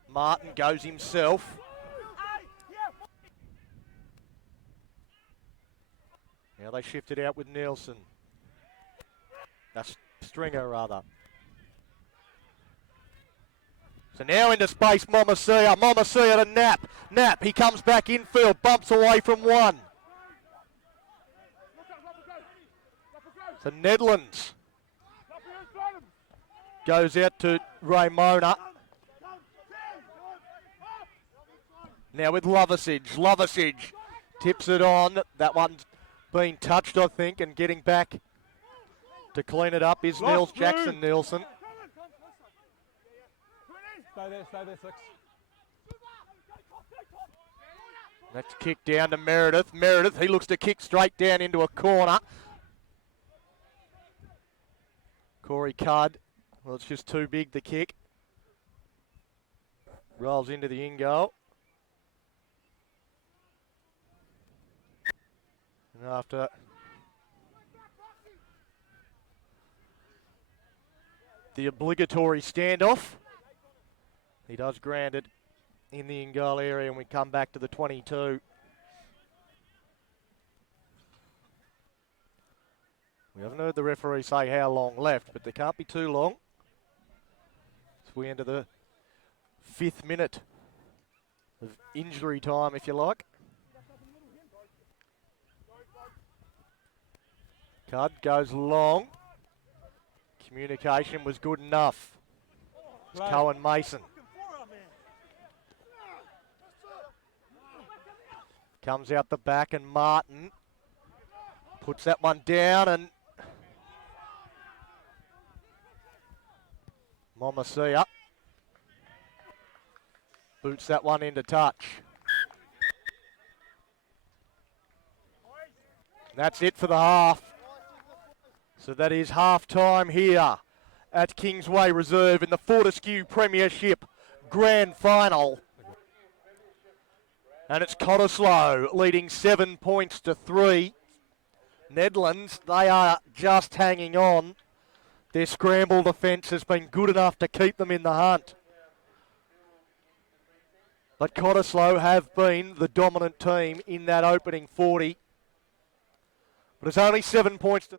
Martin goes himself. Now they shift it out with Nielsen. That's Stringer, rather. So now into space, Momasia. Momasia to Knapp. Knapp, he comes back infield, bumps away from one. So Nedlands goes out to Raymona. Now with Lovasage. Lovasage tips it on. That one's been touched, I think, and getting back to clean it up is Nils Jackson Nielsen. Stay there, 6. That's kicked down to Meredith. Meredith, he looks to kick straight down into a corner. Corey Cudd, well, it's just too big, the kick. Rolls into the in-goal. And after the obligatory standoff, he does grant it in the in-goal area, and we come back to the 22. We haven't heard the referee say how long left, but there can't be too long. So we enter the 5th minute of injury time, if you like. Cudd goes long. Communication was good enough. It's Cohen Mason. Comes out the back, and Martin puts that one down, and Momasia boots that one into touch. And that's it for the half. So that is half-time here at Kingsway Reserve in the Fortescue Premiership Grand Final. And it's Cottesloe leading 7 points to 3. Nedlands, they are just hanging on. Their scramble defence has been good enough to keep them in the hunt. But Cottesloe have been the dominant team in that opening 40. But it's only 7 points to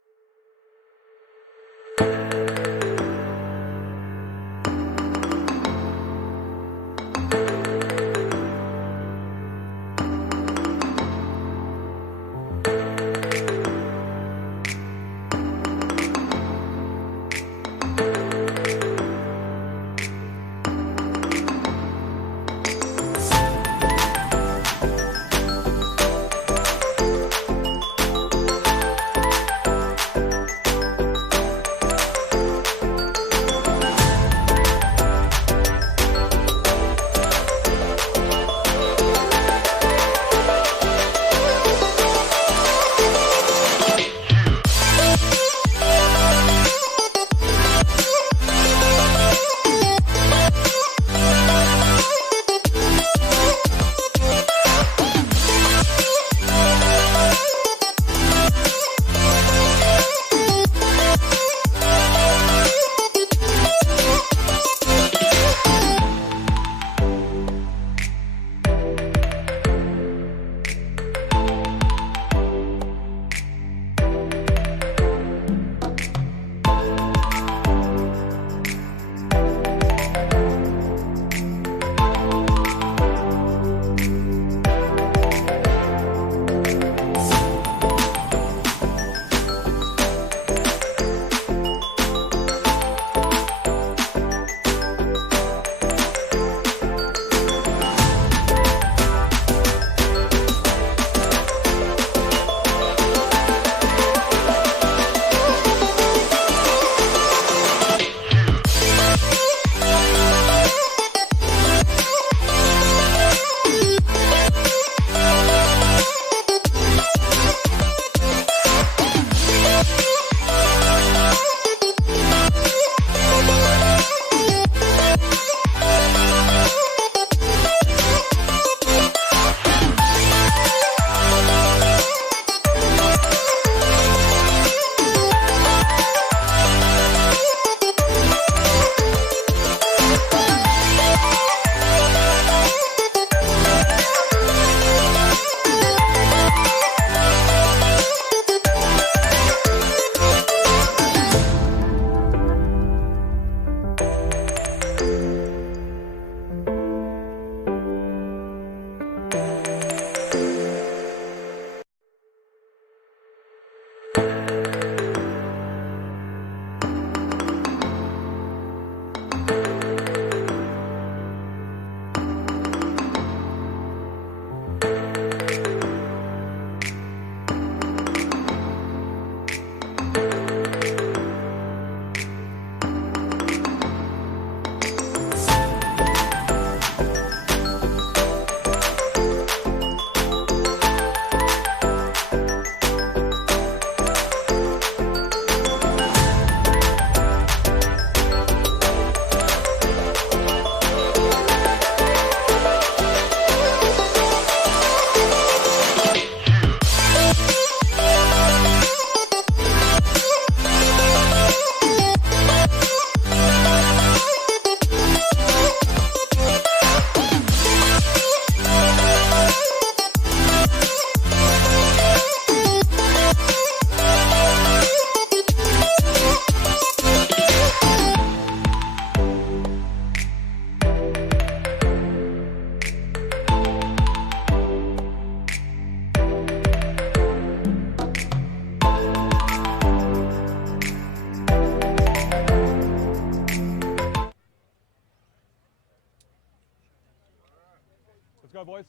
boys.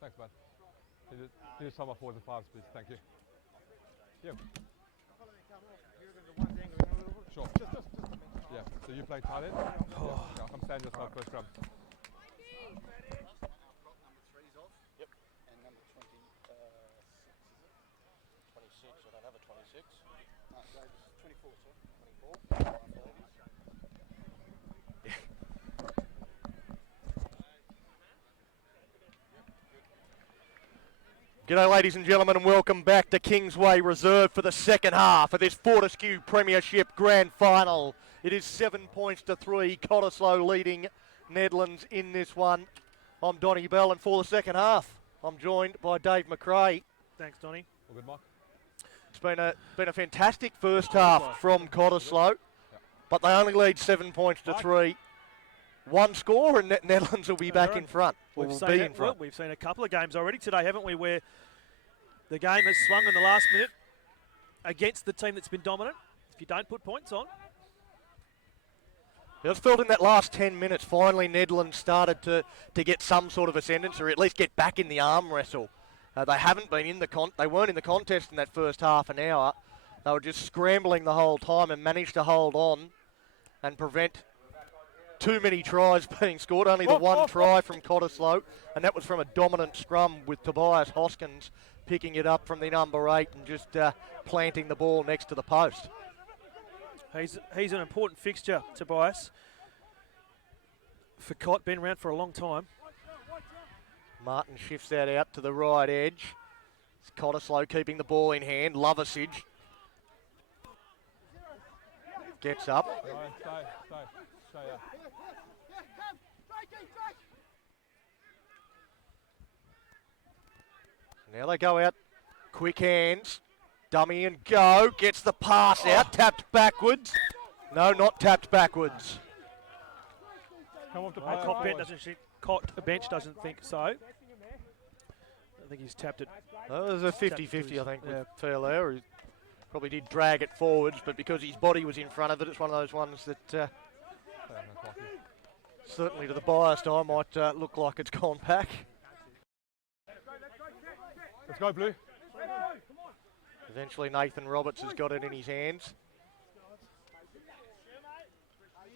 Thanks, bud. Can you sum up 4s and 5s, please? Thank you. Yeah. Sure. Yeah. So you play tight end? Yeah. I'll come stand yourself first scrum. Number 3's off. Yep. And number 26, is it? 26, I don't have a 26. No, Davis, 24, sorry. 24. G'day ladies and gentlemen, and welcome back to Kingsway Reserve for the second half of this Fortescue Premiership Grand Final. It is 7 points to 3, Cottesloe leading Nedlands in this one. I'm Donnie Bell, and for the second half, I'm joined by Dave McRae. Thanks, Donnie. All good, Mark? It's been a fantastic first half from Cottesloe, but they only lead 7 points to 3. One score and Nedlands will be back in front. We've seen a couple of games already today, haven't we, where the game has swung in the last minute against the team that's been dominant. If you don't put points on. It was felt in that last 10 minutes, finally Nedlands started to get some sort of ascendance, or at least get back in the arm wrestle. They haven't been in they weren't in the contest in that first half an hour. They were just scrambling the whole time and managed to hold on and prevent too many tries being scored. Only the one try from Cottesloe, and that was from a dominant scrum with Tobias Hoskins picking it up from the number 8 and just planting the ball next to the post. He's an important fixture, Tobias. For Cott, been around for a long time. Martin shifts that out to the right edge. It's Cottesloe keeping the ball in hand. Lovasage gets up. Stay. Now they go out, quick hands, dummy and go, gets the pass out, tapped backwards. No, not tapped backwards. Come off the Cott bench doesn't think so. I think he's tapped it. Well, there's a 50-50, I think, with Fairlair. He probably did drag it forwards, but because his body was in front of it, it's one of those ones that certainly to the biased eye might look like it's gone back. Let's go, Blue. Eventually Nathan Roberts has got it in his hands.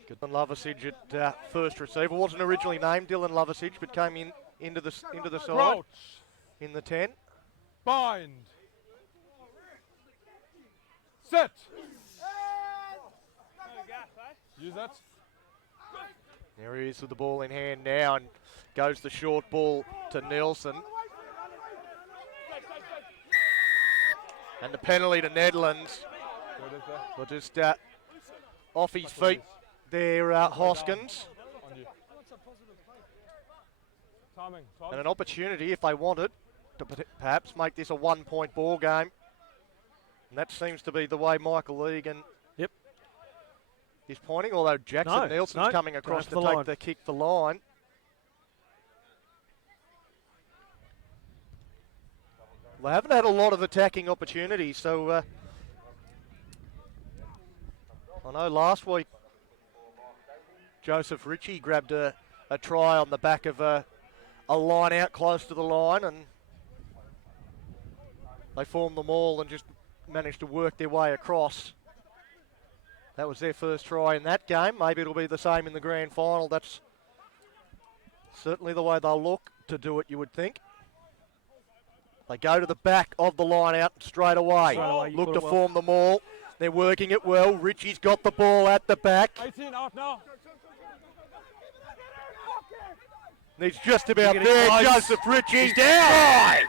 Dylan Lovasage at first receiver. Wasn't originally named Dylan Lovasage, but came into the side Crouch. In the 10. Bind. Set. Use that. There he is with the ball in hand now, and goes the short ball to Nelson. And the penalty to Nedlands. Well, just off his feet there, Hoskins. And an opportunity, if they want it, to perhaps make this a 1 point ball game. And that seems to be the way Michael Egan is pointing, although Jackson Nelson's coming across to take the kick for line. They haven't had a lot of attacking opportunities, so I know last week Joseph Ritchie grabbed a try on the back of a line out close to the line, and they formed them all and just managed to work their way across. That was their first try in that game. Maybe it'll be the same in the grand final. That's certainly the way they'll look to do it, you would think. They go to the back of the line out straight away. Look to form them all. They're working it well. Ritchie's got the ball at the back. 18 out now. He's just about there. Joseph Ritchie's down.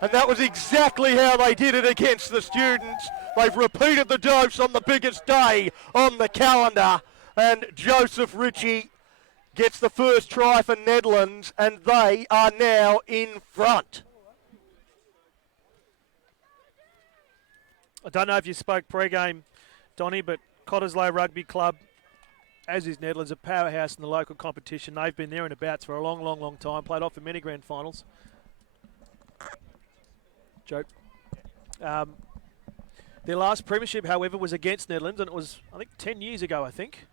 And that was exactly how they did it against the students. They've repeated the dose on the biggest day on the calendar. And Joseph Ritchie gets the first try for Nedlands, and they are now in front. I don't know if you spoke pre-game, Donnie, but Cottesloe Rugby Club, as is Nedlands, a powerhouse in the local competition. They've been there and abouts for a long, long, long time. Played off in many grand finals. Joke. Their last premiership, however, was against Nedlands, and it was, I think, 10 years ago, I think.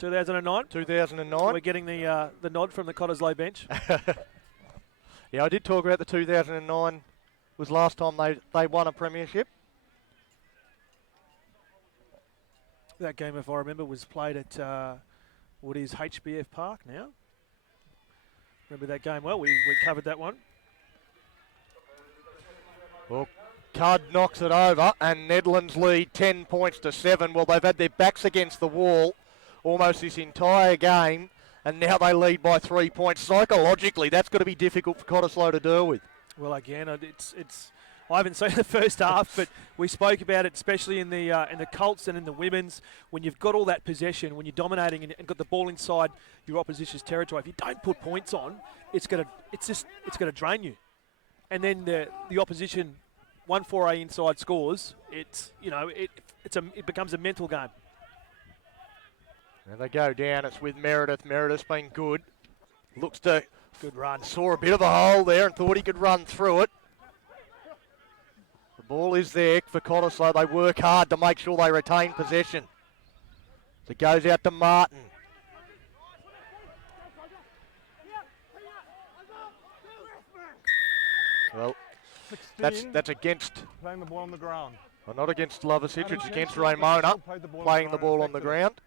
2009. 2009. We're getting the nod from the Cottesloe bench. Yeah, I did talk about the 2009 was last time they won a premiership. That game, if I remember, was played at what is HBF Park now. Remember that game well? We covered that one. Well, Cud knocks it over and Nedlands lead 10 points to 7. Well, they've had their backs against the wall almost this entire game and now they lead by 3 points. Psychologically, that's got to be difficult for Cottesloe to deal with. Well, again, it's. I haven't seen the first half, but we spoke about it, especially in the Colts and in the women's. When you've got all that possession, when you're dominating and got the ball inside your opposition's territory, if you don't put points on, it's gonna drain you. And then the opposition 1-4A inside scores. It becomes a mental game. There they go down. It's with Meredith. Meredith's been good. Looks to good run. Saw a bit of a hole there and thought he could run through it. The ball is there for Cottesloe. They work hard to make sure they retain possession. So it goes out to Martin. Well, that's against. Playing the ball on the ground. Well, not against Lovasic, it's against Ramona playing the ball on the ground.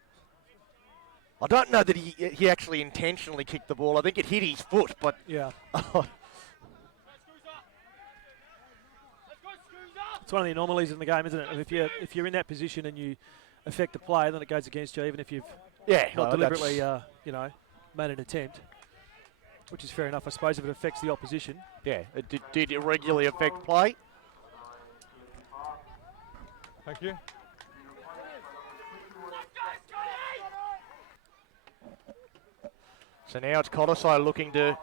I don't know that he actually intentionally kicked the ball. I think it hit his foot, but yeah. It's one of the anomalies in the game, isn't it? If you're in that position and you affect a play, then it goes against you, even if you've not deliberately made an attempt, which is fair enough, I suppose, if it affects the opposition. Yeah, it did irregularly affect play. Thank you. So now it's Cottesloe looking to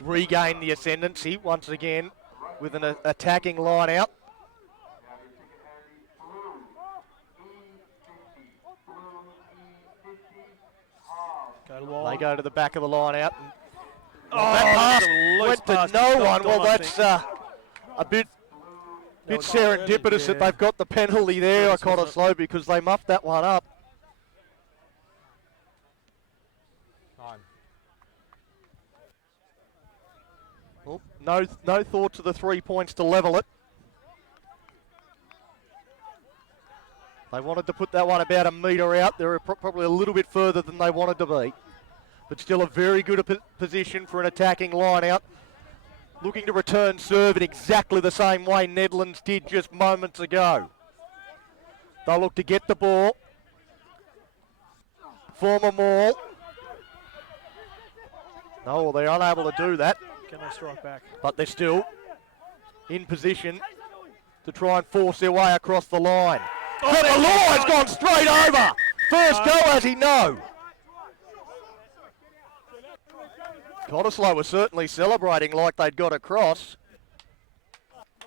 regain the ascendancy once again with an attacking line out. They go to the back of the line out. And that pass went to no one. Well, that's a bit serendipitous that they've got the penalty there at Cottesloe because they muffed that one up. Well, no thought to the 3 points to level it. They wanted to put that one about a metre out. They were probably a little bit further than they wanted to be. But still a very good position for an attacking line out. Looking to return serve in exactly the same way Nedlands did just moments ago. They'll look to get the ball. Form a maul. No, well, they're unable to do that. Can they strike back? But they're still in position to try and force their way across the line. Oh, the line's gone straight over. First go, as he know. Cottesloe was certainly celebrating like they'd got across.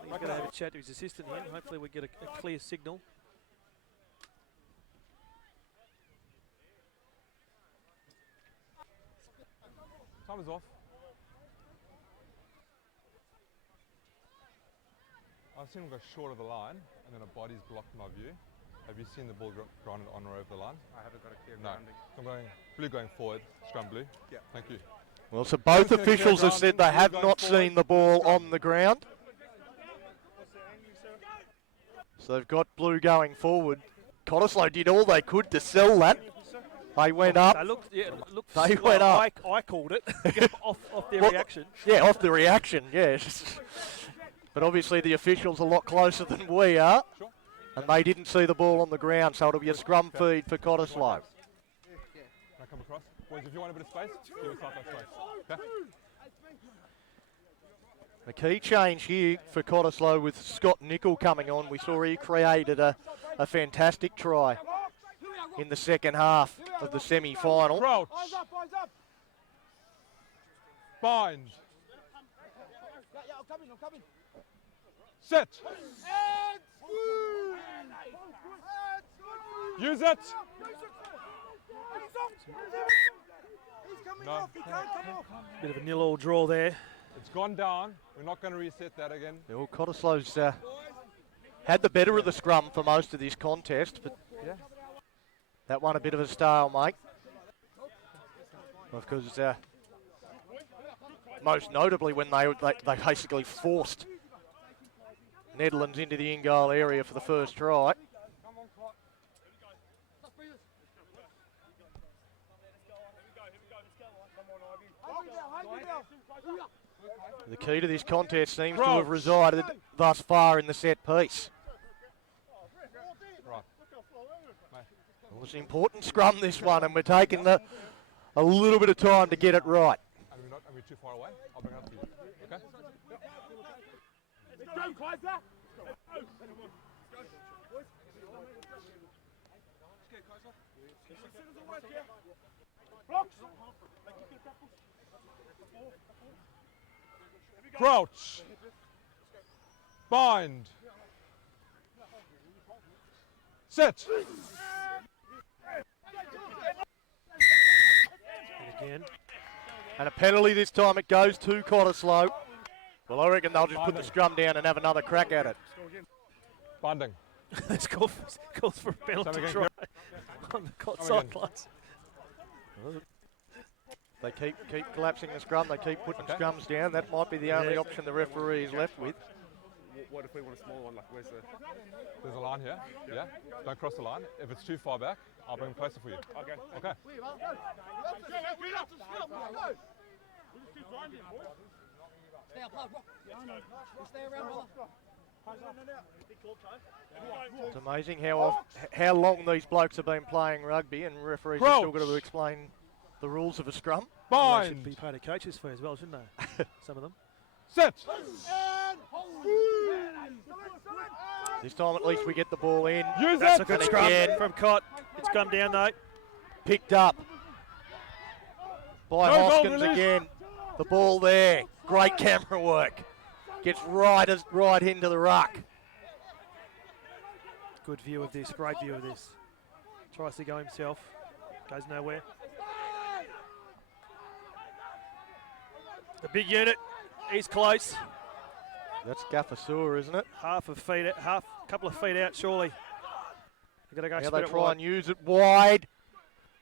He's going to have a chat to his assistant here. Hopefully we get a clear signal. Time is off. I've seen him go short of the line, and then a body's blocked my view. Have you seen the ball grounded on or over the line? I haven't got a clear No. grounding. I'm going blue going forward, scrum blue. Yeah. Thank you. Well, so both officials have said they have not seen the ball on the ground. So they've got blue going forward. Cottesloe did all they could to sell that. They went up. They went up. I called it off their reaction. Yeah, off the reaction, yes. But obviously the officials are a lot closer than we are. Sure. And they didn't see the ball on the ground, so it'll be a scrum feed for Cottesloe. Can I come across? Boys, if you want a bit of space, give us half that space. Okay? The key change here for Cottesloe with Scott Nicol coming on. We saw he created a fantastic try in the second half of the semi-final. Crouch. Bind. I'm coming. Set. Use it. No. He can't come off. Bit of a 0-0 draw there. It's gone down. We're not going to reset that again. Yeah, well, Cottesloe's had the better of the scrum for most of this contest, but Yeah. That one a bit of a stalemate. Of course, most notably when they basically forced Nedlands into the in-goal area for the first try. The key to this contest seems to have resided thus far in the set piece. Right. It was an important scrum, this one, and we're taking a little bit of time to get it right. Are we too far away? I'll bring it up to you. Okay? Let's go, Kaiser! Crouch. Bind. Sit. Again. And a penalty this time. It goes to Cottesloe. Well, I reckon they'll just put the scrum down and have another crack at it. Binding. Let's calls for a penalty Again, try on the Cott sidelines. They keep collapsing the scrum. They keep putting scrums down. That might be the only option the referee is left with. What if we want a smaller one? Like, where's the... There's a line here. Yeah. Don't cross the line. If it's too far back, I'll bring it closer for you. Okay. Okay. It's amazing how long these blokes have been playing rugby, and referees have still got to explain the rules of a scrum. Well, they should be paid a coach's fee as well, shouldn't they? Some of them. Sit. This time at least we get the ball in. Use That's it. a good And scrum again, from Cott. It's come down though. picked up by No goal Hoskins release. again. The ball there. Great camera work. Gets right into the ruck. Good view of this, great view of this. Tries to go himself, goes nowhere. The big unit, he's close. That's Gaffasur, isn't it? Couple of feet out, surely. They've got to go Now spin they it try wide. and use it wide.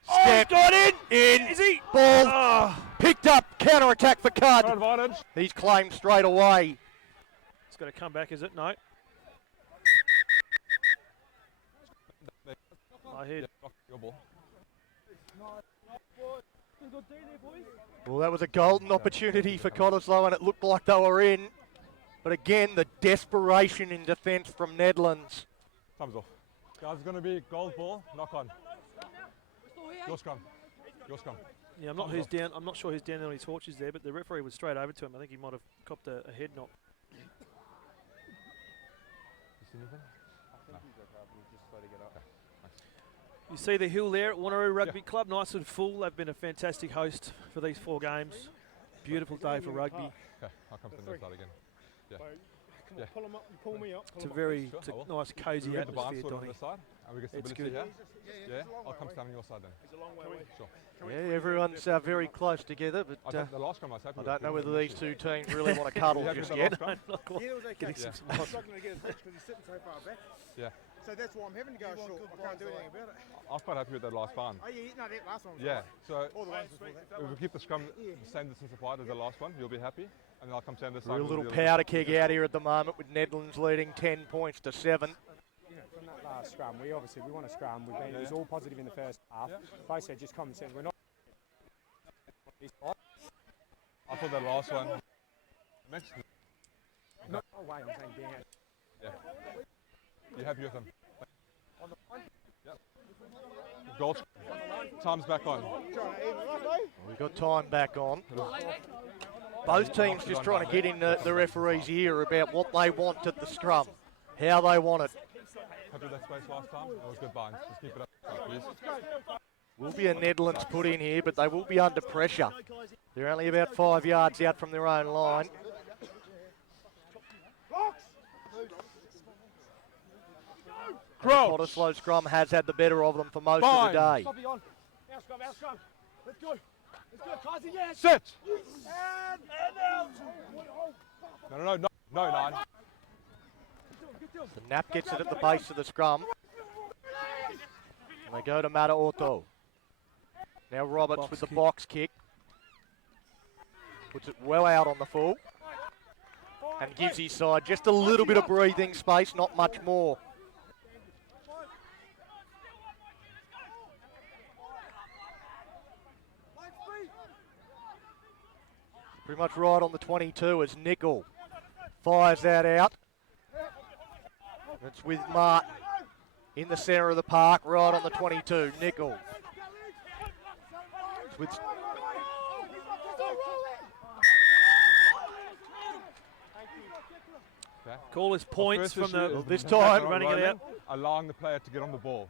Oh, Step he's got in! in. Is he? Ball Oh, picked up. Counter attack for No Cud. advantage. He's claimed straight away. it's got to come back, is it? No. I heard. Your ball. Well, that was a golden opportunity for Cottesloe, and it looked like they were in. But again, the desperation in defence from Nedlands. Thumbs off. Guys, it's going to be gold ball. Knock on. Your scrum. Your scrum. Yeah, I'm not sure who's down on his torches there, but the referee was straight over to him. I think he might have copped a head knock. You see anything? You see the hill there at Wanneroo Rugby Club, nice and full. They've been a fantastic host for these 4 games. Beautiful day for rugby. Okay, I'll come to the next side again. Yeah. Come on, pull him up and pull me up. It's a very Sure, I will. nice, cosy We get the barn atmosphere, sorted on Donny. this side, and we get It's stability good. here. Yeah, I'll come stand on your side then. It's a long way away. Sure. Yeah, everyone's very close together, but I think the last scrum I was happy I with. don't know We whether didn't these issue. two teams really want to cuddle happy just with the yet. last scrum? Not quite. Yeah, it was okay. Getting Yeah. some I'm smiles. struggling to get his pitch because he's sitting so far back. Yeah, So that's why I'm having to go short. I can't do anything about it. I was quite happy with that last barn. Oh yeah, no, that last one was Yeah, right. so All the ones before that. if we keep the scrum the same distance apart as the last one, you'll be happy. And then I'll come stand this side. Real and little we'll do the powder other keg side. out here at the moment with Nedlands leading 10 points to 7. You know, from that last scrum, we want a scrum. It was all positive in the first half. Like I said, just common sense. We're not. I thought that last one. Next. No way, I'm saying down. Yeah. You happy with them? Yep. Goal. Time's back on. We've got time back on. Both teams just trying to get in the referee's ear about what they want at the scrum, how they want it. Happy with that space last time? That was good binds. Just keep it up, please. Will be a Nedlands put in here, but they will be under pressure. They're only about 5 yards out from their own line. Cottesloe scrum has had the better of them for most of the day. Stop you on. Our scrum, our scrum. Let's go. Let's go, Kaiser, yes. Sit! And out. No, 9. The nap gets it at the base of the scrum. They go to Mata Otto. Now Roberts Box with the kick. box kick. Puts it well out on the full. And gives his side just a little bit of breathing space, not much more. Pretty much right on the 22 as Nickel fires that out. It's with Martin in the centre of the park, right on the 22. Nickel. It's with Okay. Call his points First from issue the is this the time- tackler running it rolling, out. allowing the player to get on the ball.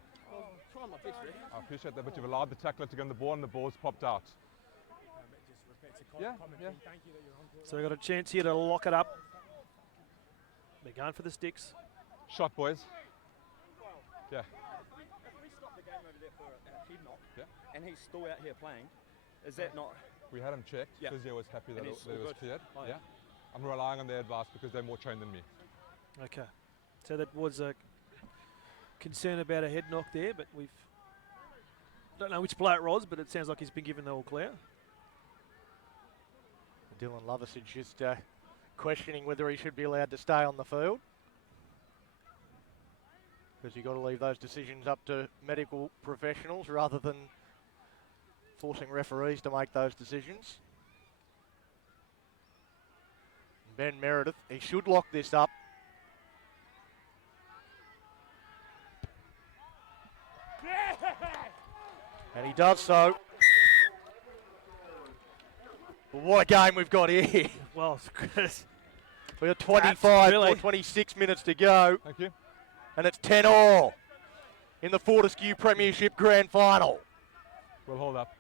I appreciate that, but you've allowed the tackler to get on the ball and the ball's popped out. Yeah, yeah. So we've got a chance here to lock it up. They're going for the sticks. Shot, boys. Yeah. If we stop the game over there for a head knock, Yeah. and he's still out here playing, is that not? We had him checked. Yeah. Physio was happy that And it, it's that it all was good. cleared. Oh, yeah. yeah. I'm relying on their advice because they're more trained than me. Okay. So that was a concern about a head knock there, but we've don't know which player it was, but it sounds like he's been given the all clear. Dylan Lovasage just questioning whether he should be allowed to stay on the field. Because you've got to leave those decisions up to medical professionals rather than forcing referees to make those decisions. Ben Meredith, he should lock this up. And he does so. But what a game we've got here. Well, We've got 25 really. or 26 minutes to go, Thank you. and it's 10-all in the Fortescue Premiership Grand Final. We'll hold up.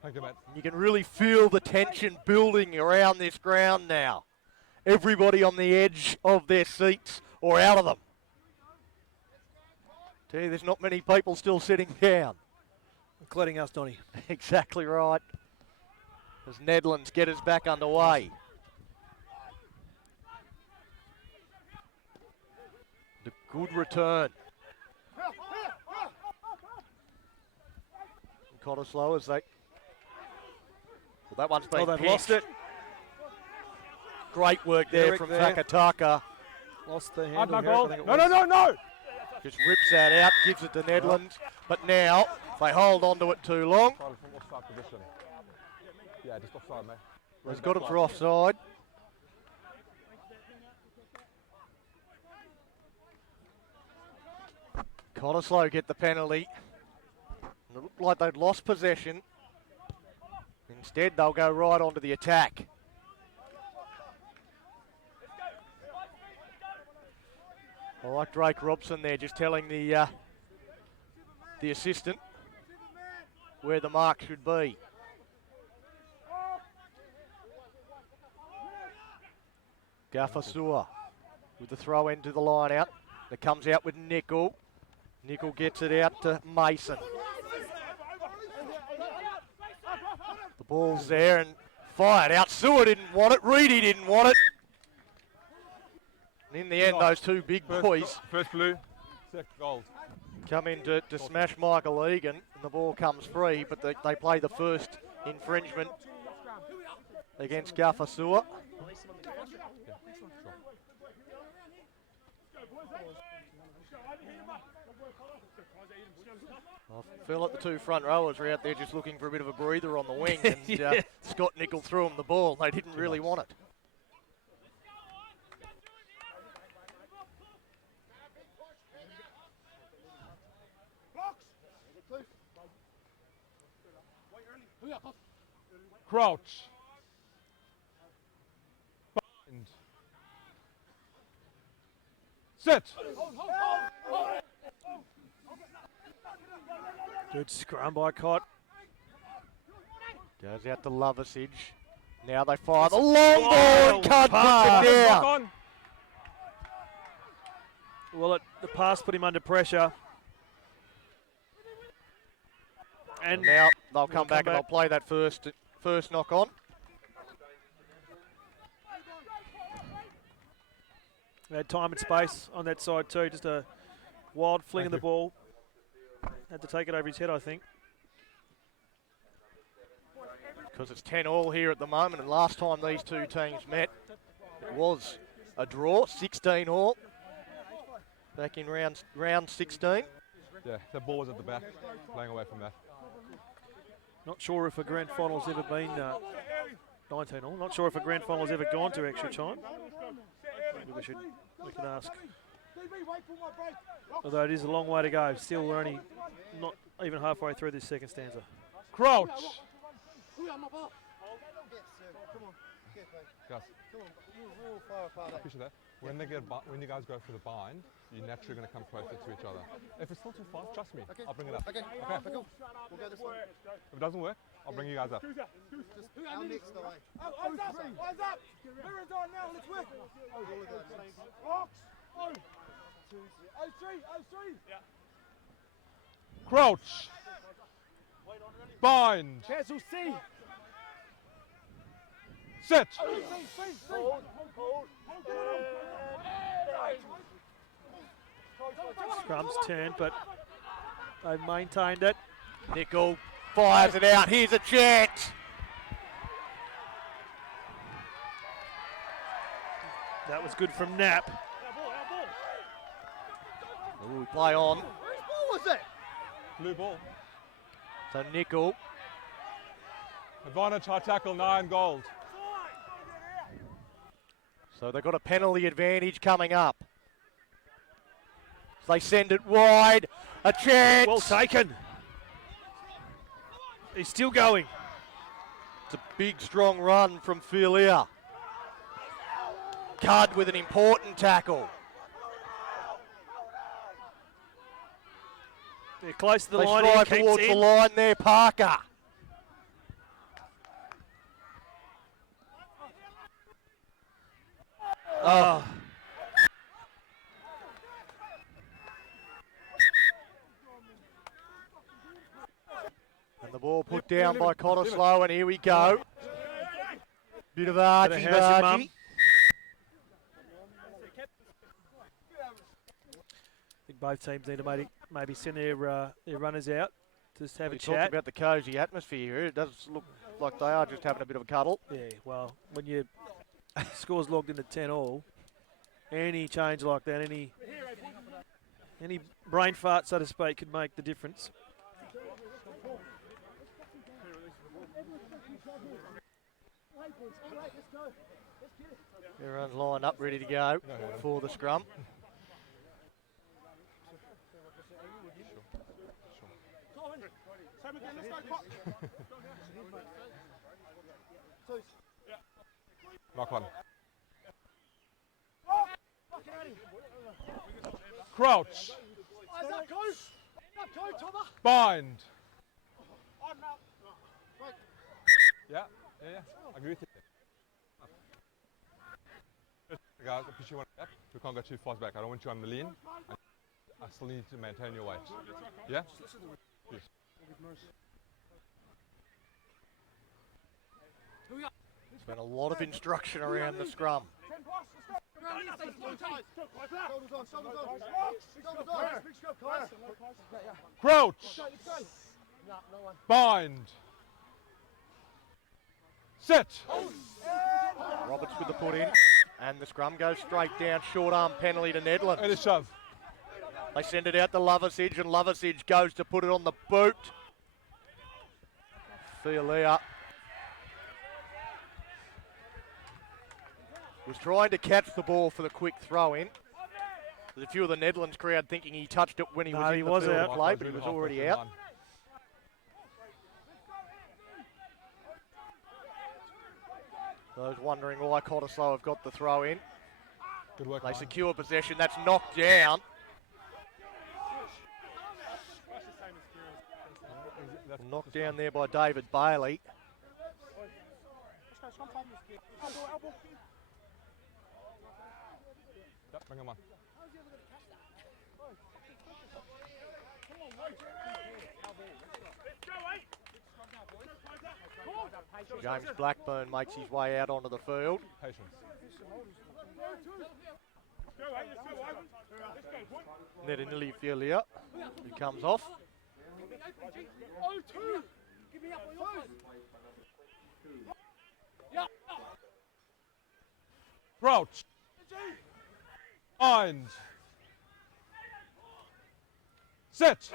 Thank you, mate. You can really feel the tension building around this ground now. Everybody on the edge of their seats or out of them. Tell you, there's not many people still sitting down. including us, Donny. Exactly right. As Nedlands get us back underway. The good return. Cottesloe as they... Well, that one's been Oh, they've pinched. lost it. Great work there Derek from there. Takataka. Lost the Hard handle. my here, I goal. think it No, was. no, no, no! Just rips that out, gives it to Nedlands. But now, they hold on to it too long. Try from offside position. Yeah, just offside, mate. He's got it for offside. Cottesloe get the penalty. And it looked like they'd lost possession. Instead, they'll go right onto the attack. I like Drake Robson there, just telling the assistant where the mark should be. Gaffasua with the throw into the line out. That comes out with Nickel. Nickel gets it out to Mason. The ball's there and fired out. Sewer didn't want it. Reedy didn't want it. And in the end, those two big boys First blue, second gold. come in to smash Michael Egan, and the ball comes free, but they play the first infringement against Gaffasua. I feel like the two front rowers were out there just looking for a bit of a breather on the wing, and Yeah. Scott Nickel threw them the ball. They didn't really want it. Crouch. Bind. Sit. Good scrum by Cott. Goes out to Lovasage. Now they fire the long ball Wow, and Cunt pass. puts it Lock down. on. Well, the pass put him under pressure. And And now they'll They'll come back come and they'll back. play that first knock on. We had time and space on that side too. Just a wild fling of the ball. Had to take it over his head, I think. Because it's 10-all here at the moment, and last time these two teams met, it was a draw, 16-all, back in round 16. Yeah, the ball was at the back, playing away from that. Not sure if a grand final's ever been 19-all. Not sure if a grand final's ever gone to extra time. Maybe we could ask. Although it is a long way to go. Still, we're only not even halfway through this second stanza. Crouch. Guys, picture that. When you guys go for the bind, you're naturally going to come closer to each other. If it's still too fast, trust me, I'll bring it up. Okay. Cool. We'll go this way. If it doesn't work, I'll bring you guys up. Just our next away. Eyes up! Mirrors on now, let's work! Locks! Oh! 03! Crouch. Bind. Cancel C! Sit. Scrum's turn, but they've maintained it. Nickel fires it out. Here's a chance. That was good from Knapp. Ooh, play on. Whose ball was that? Blue ball. So Nickel. Advantage, high tackle, 9 gold. So they've got a penalty advantage coming up. They send it wide. A chance. Well taken. He's still going. It's a big, strong run from Filia. Cud with an important tackle. They're close to the They line. strive Keeps towards the in. line there, Parker. Oh. And the ball put down by Cottesloe, and here we go. Bit of housing, Mum. argy-bargy. I think both teams need to maybe send their runners out to just have We a talked chat. about the cosy atmosphere here. It does look like they are just having a bit of a cuddle. Yeah, well, when your score's logged into 10-all, any change like that, any brain fart, so to speak, could make the difference. Everyone's lined up, ready to go for the scrum. Knock on. Crouch. Bind. Yeah. I agree with you. Guys, I push you one up. We can't go too fast back. I don't want you on the lean. I still need to maintain your weight. Yeah? Yes. There's been a lot of instruction around the scrum. Crouch. Bind. Sit. Roberts with the put in, and the scrum goes straight down. Short arm penalty to Nedlands. And a shove. They send it out to Loversage, and Loversage goes to put it on the boot. Filia was trying to catch the ball for the quick throw in. There's a few of the Nedlands crowd thinking he touched it when he was in the field of play, but he was already out. Those wondering why Cottesloe have got the throw in. Good work, They Ryan. secure possession. That's knocked down. Knocked down there by David Bailey. Yep, bring him on. James Blackburn makes his way out onto the field. Patience. Nedlands Filia, who comes off. Crouch. Bind. Sit.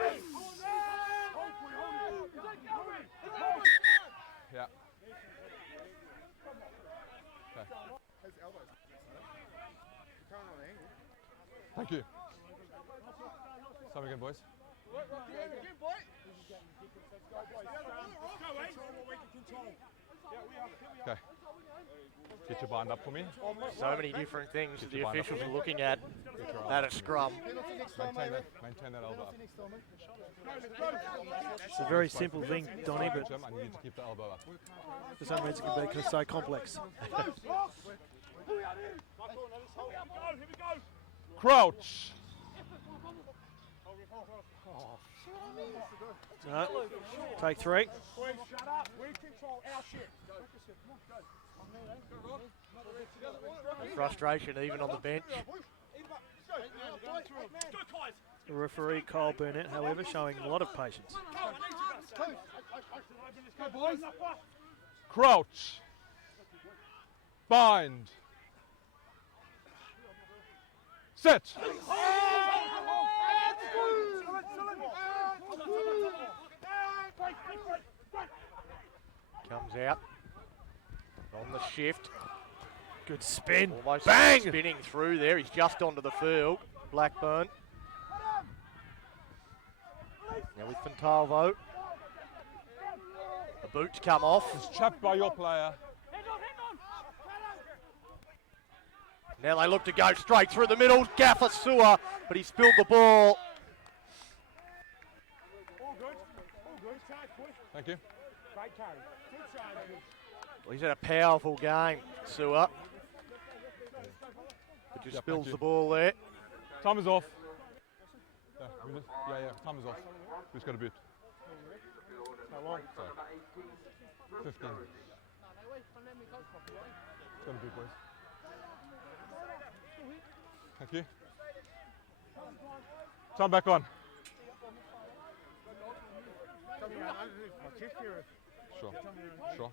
Yeah. Okay. Thank you. Start again, boys. Okay. Get your bind up for me. So many different things Get the your bind up officials for are me. looking at a scrum. Maintain that elbow up. It's a very simple thing, Donny, but Jim, I need you to keep the elbow up. for some reason it can be so complex. Crouch. No. Take 3. Shut up. We control our shit. Frustration even on the bench. The referee, Kyle Burnett, however, showing a lot of patience. Crouch. Bind. Sit. Comes out on the shift. Good spin. Almost Bang! spinning through there. He's just onto the field. Blackburn. Now with Fontalvo. The boots come off. It's trapped by your player. Now they look to go straight through the middle. Gaffer Sewer, but he spilled the ball. Thank you. Well, he's had a powerful game, Sewer. But just Yeah, spills thank the you. ball there. Time is off. Yeah, time is off. Who's got a boot? How long? 15. Got a boot, boys. Thank you. Time back on. Sure. Sure.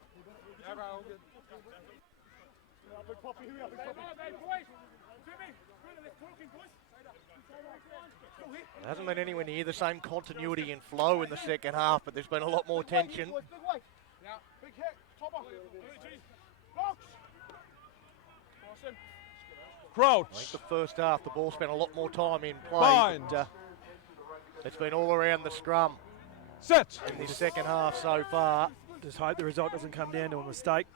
There hasn't been anywhere near the same continuity and flow in the second half, but there's been a lot more tension. Big hit. Topper. Crouch. I think the first half, the ball spent a lot more time in play. Bind. But, it's been all around the scrum Sit. in this second half so far. Just hope the result doesn't come down to a mistake.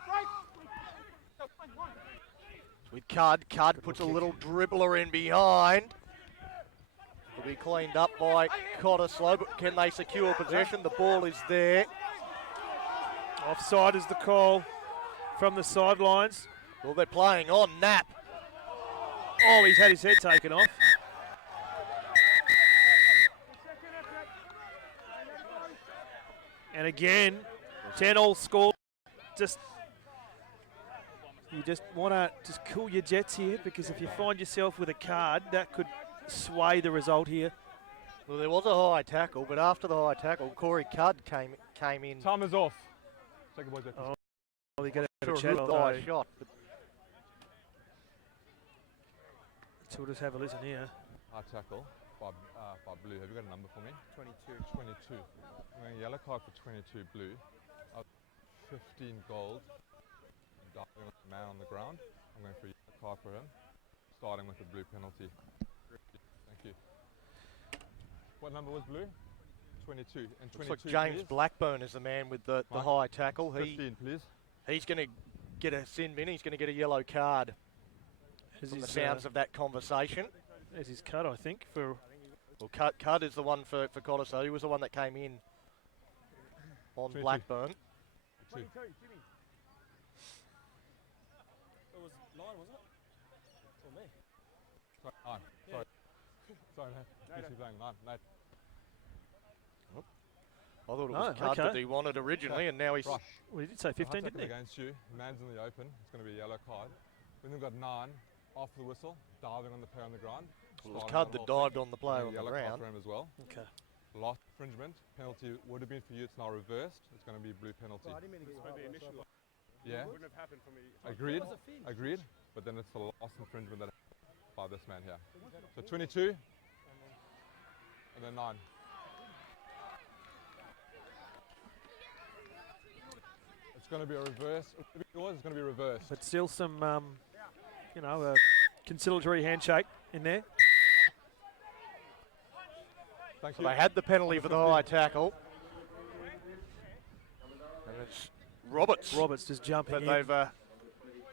With Cud puts a little dribbler in behind. Will be cleaned up by Cottesloe, but can they secure possession? The ball is there. Offside is the call from the sidelines. Well, they're playing on Knapp. Oh, he's had his head taken off. And again, 10-all score. You just want to just cool your jets here, because if you find yourself with a card, that could sway the result here. Well, there was a high tackle, but after the high tackle, Corey Cud came in. Time is off. Take a boys back. Oh, well, you get a For a chat, good high shot. But so we'll just have a listen here. High tackle by Blue. Have you got a number for me? 22. 22. I'm going yellow card for 22 Blue. 15 gold. Diving on the man on the ground. I'm going for a yellow card for him. Starting with a blue penalty. Thank you. What number was Blue? 22. And 22, looks like James please. Blackburn is the man with the Mike, high tackle. 15, please. He's going to get a sin bin. He's going to get a yellow card. As From the his, sounds of that conversation. as his cut, I think, for Well, Cud is the one for Cottesloe. He was the one that came in on 22. Blackburn. 22. It was line, wasn't it? Or me? Sorry, nine. Sorry. Sorry, mate. Who's he playing? Nine. Nate. I thought it No, was Cud okay. that he wanted originally, and now he's... Rush. well, he did say 15, didn't he? Against you. Man's in the open. It's going to be a yellow card. When they've got 9 after the whistle, diving on the player on the ground. It was Starting Cud the that whole dived thing, on the player and on a the yellow card ground. for him as well. Okay. Last infringement penalty would have been for you. It's now reversed. It's going to be blue penalty. Yeah. Wouldn't have happened for me. Agreed. Agreed. But then it's the last infringement that by this man here. So 22, and then 9. It's going to be a reverse. It's going to be reversed. But still some, you know, a conciliatory handshake in there. Thank So you. they had the penalty for the high tackle. And it's Roberts Roberts just jumping that in they've, after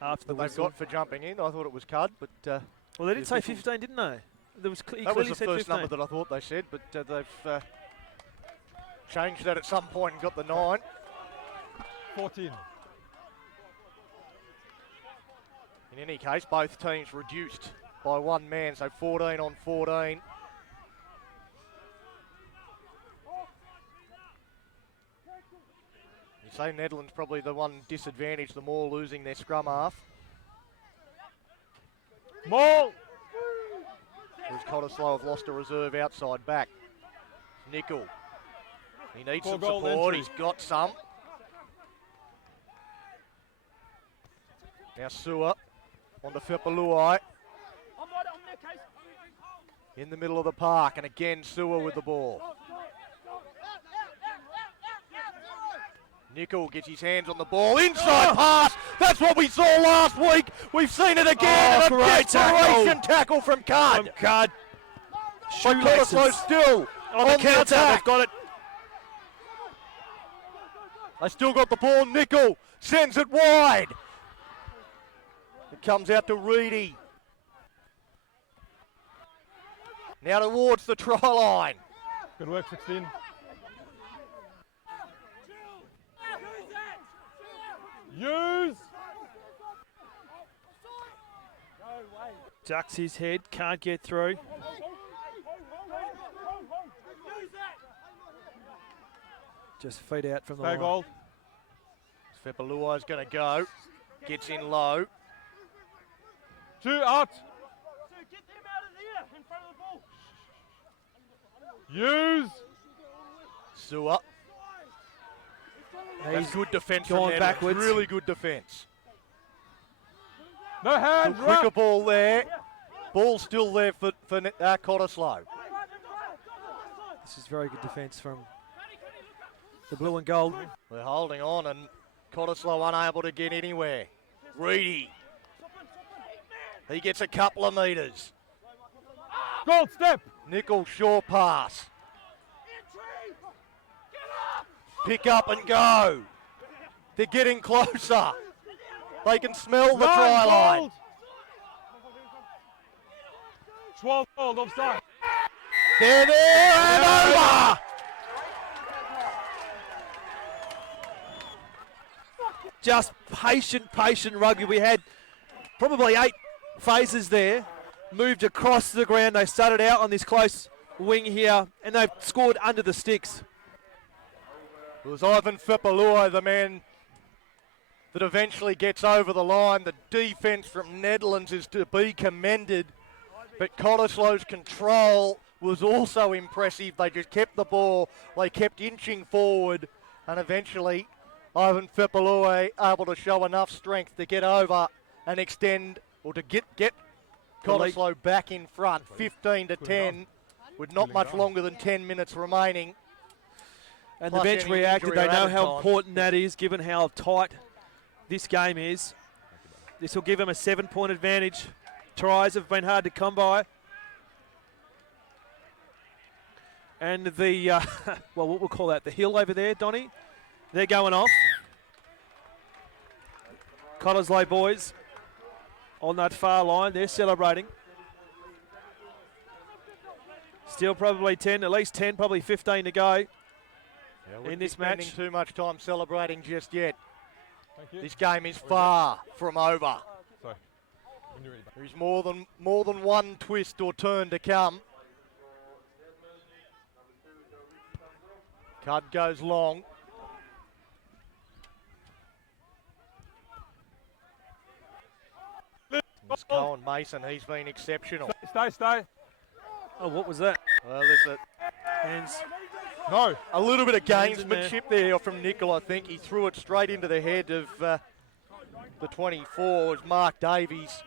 the that they've whistle. got for jumping in. I thought it was Cud, but Well, they did the say officials- 15, didn't they? There was he that was clearly the said first 15. number that I thought they said, but they've changed that at some point and got the 9. 14. In any case, both teams reduced by 1 man, so 14 on 14. You say Nedlands probably the one disadvantage, the more losing their scrum half. Maul! Whereas Cottesloe have lost a reserve outside back. Nickel. He needs Four some goal support. entry. He's got some. Now Sewer on the Whippaluai. In the middle of the park, and again Sewer with the ball. Nickel gets his hands on the ball. Inside pass. That's what we saw last week. We've seen it again. Oh, And a great desperation tackle from Cud. From Cud. But Cottesloe still On the counter, attack. they've got it. They still got the ball. Nickel sends it wide. It comes out to Reedy. Now towards the try line. Good work, 16. Use! Ducks his head, can't get through. Just feet out from the Stay line. gold. Whippaluai's going to go. Gets in low. 2 out. Get them out of there in front of the ball. Use! Sewer. That's He's good defence from gone Nedlands. backwards. Really good defence. No hands, Quicker ruck. ball there. Ball still there for Cottesloe. This is very good defence from the blue and gold. They're holding on and Cottesloe unable to get anywhere. Reedy. He gets a couple of metres. Gold step. Nickel short pass. Pick up and go. They're getting closer. They can smell the try line. Gold. 12 gold offside. They're there and over. Just patient rugby. We had probably 8 phases there. Moved across the ground. They started out on this close wing here, and they've scored under the sticks. It was Ivan Whippaluai, the man that eventually gets over the line. The defence from Nedlands is to be commended, but Cottesloe's control was also impressive. They just kept the ball, they kept inching forward, and eventually Ivan Whippaluai able to show enough strength to get over and extend, or to get Cottesloe back in front, 15 to 10, with not much longer than 10 minutes remaining. And the Plus bench any reacted. injury They or know added how time. important that is, given how tight this game is. This will give them a 7-point advantage. Tries have been hard to come by. And the, well, what we'll call that, the hill over there, Donny, they're going off. Cottesloe boys on that far line, they're celebrating. Still probably 10, at least 10, probably 15 to go. Wouldn't this be spending match. too much time celebrating just yet. Thank you. This game is far from over. Sorry. When you're ready. There's more than one twist or turn to come. Cud goes long. It's Colin Mason, he's been exceptional. Stay, stay. Oh, what was that? Well, there's Hands. No. a little bit of Hands in there. gamesmanship there from Nickel, I think. He threw it straight into the head of the 24. It was Mark Davies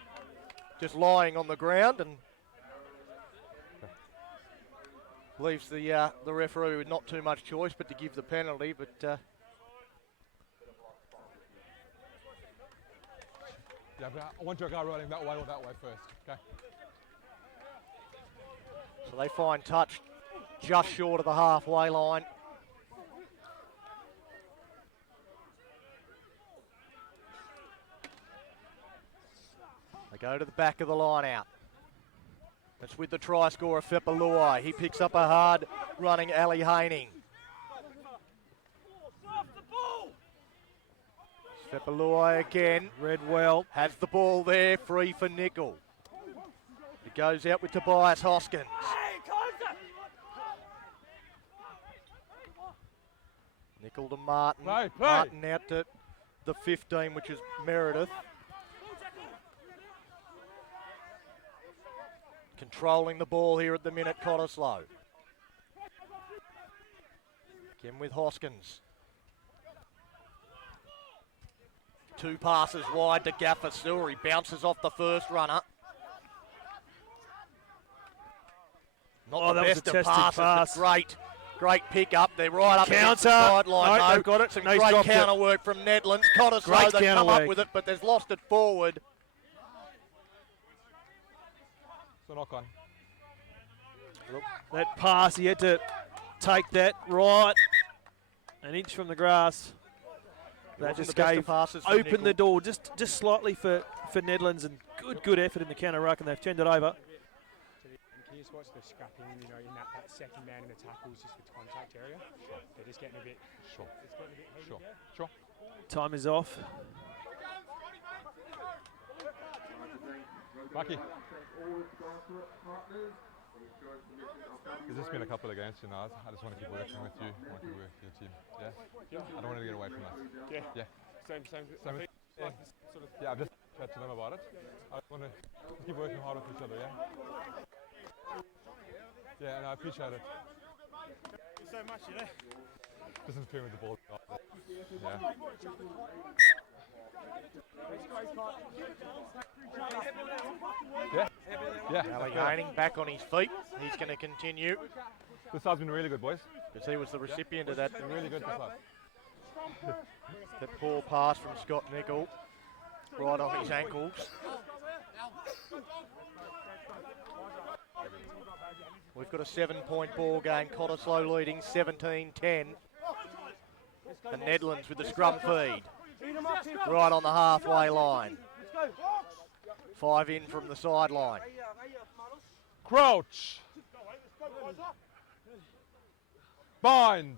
just lying on the ground and leaves the referee with not too much choice but to give the penalty. But Yeah, but I want your guy rolling that way or that way first. Okay. so they find touch just short of the halfway line. They go to the back of the line out. It's with the try scorer, Fepalui. He picks up a hard running Ali Haining. Fepalui again. Read well. Has the ball there, free for Nickel. It goes out with Tobias Hoskins. Nickel to Martin. Play. Martin out to the 15, which is Meredith. Controlling the ball here at the minute, Cottesloe. Again with Hoskins. 2 passes wide to Gaffer He bounces off the first runner. Not the that was best a of testing passes, pass. but great pick up. They're right up against the Counter. sideline. No, though. they've got it. Some No, he's great dropped it. counter work from Nedlands. Cottesloe, Great they counter come up work. with it, but they've lost it forward. So knock on. That pass, he had to take that right an inch from the grass. That Wasn't just the best of gave, passes for opened the Nickel. door just slightly for Nedlands, and good effort in the counter ruck, and they've turned it over. And can you just watch the scrapping, you know, in that second man in the tackles, just the contact area? They're just getting a bit. Sure. It's getting a bit heated Sure. there. Sure. Time is off. Bucky. There's just been a couple of games, you know. I just want to keep working with you. I want to work with your team. Yeah? I don't want to get away from that. Yeah. Yeah. Same. Same. Yeah. Sort of. Yeah, I've just chatted to them about it. I want to keep working hard with each other, yeah? Yeah, and I appreciate it. So much, you know. Just interfering with the ball. Yeah. Yeah. Ali Haining back on his feet. He's going to continue This side's been really good, boys. because he was the recipient of that, Been really good this side. that poor pass from Scott Nickel right on his ankles. We've got a 7-point ball game. Cottesloe leading 17-10. And Nedlands with the scrum feed. Right on the halfway line. 5 in from the sideline. Crouch. Bind.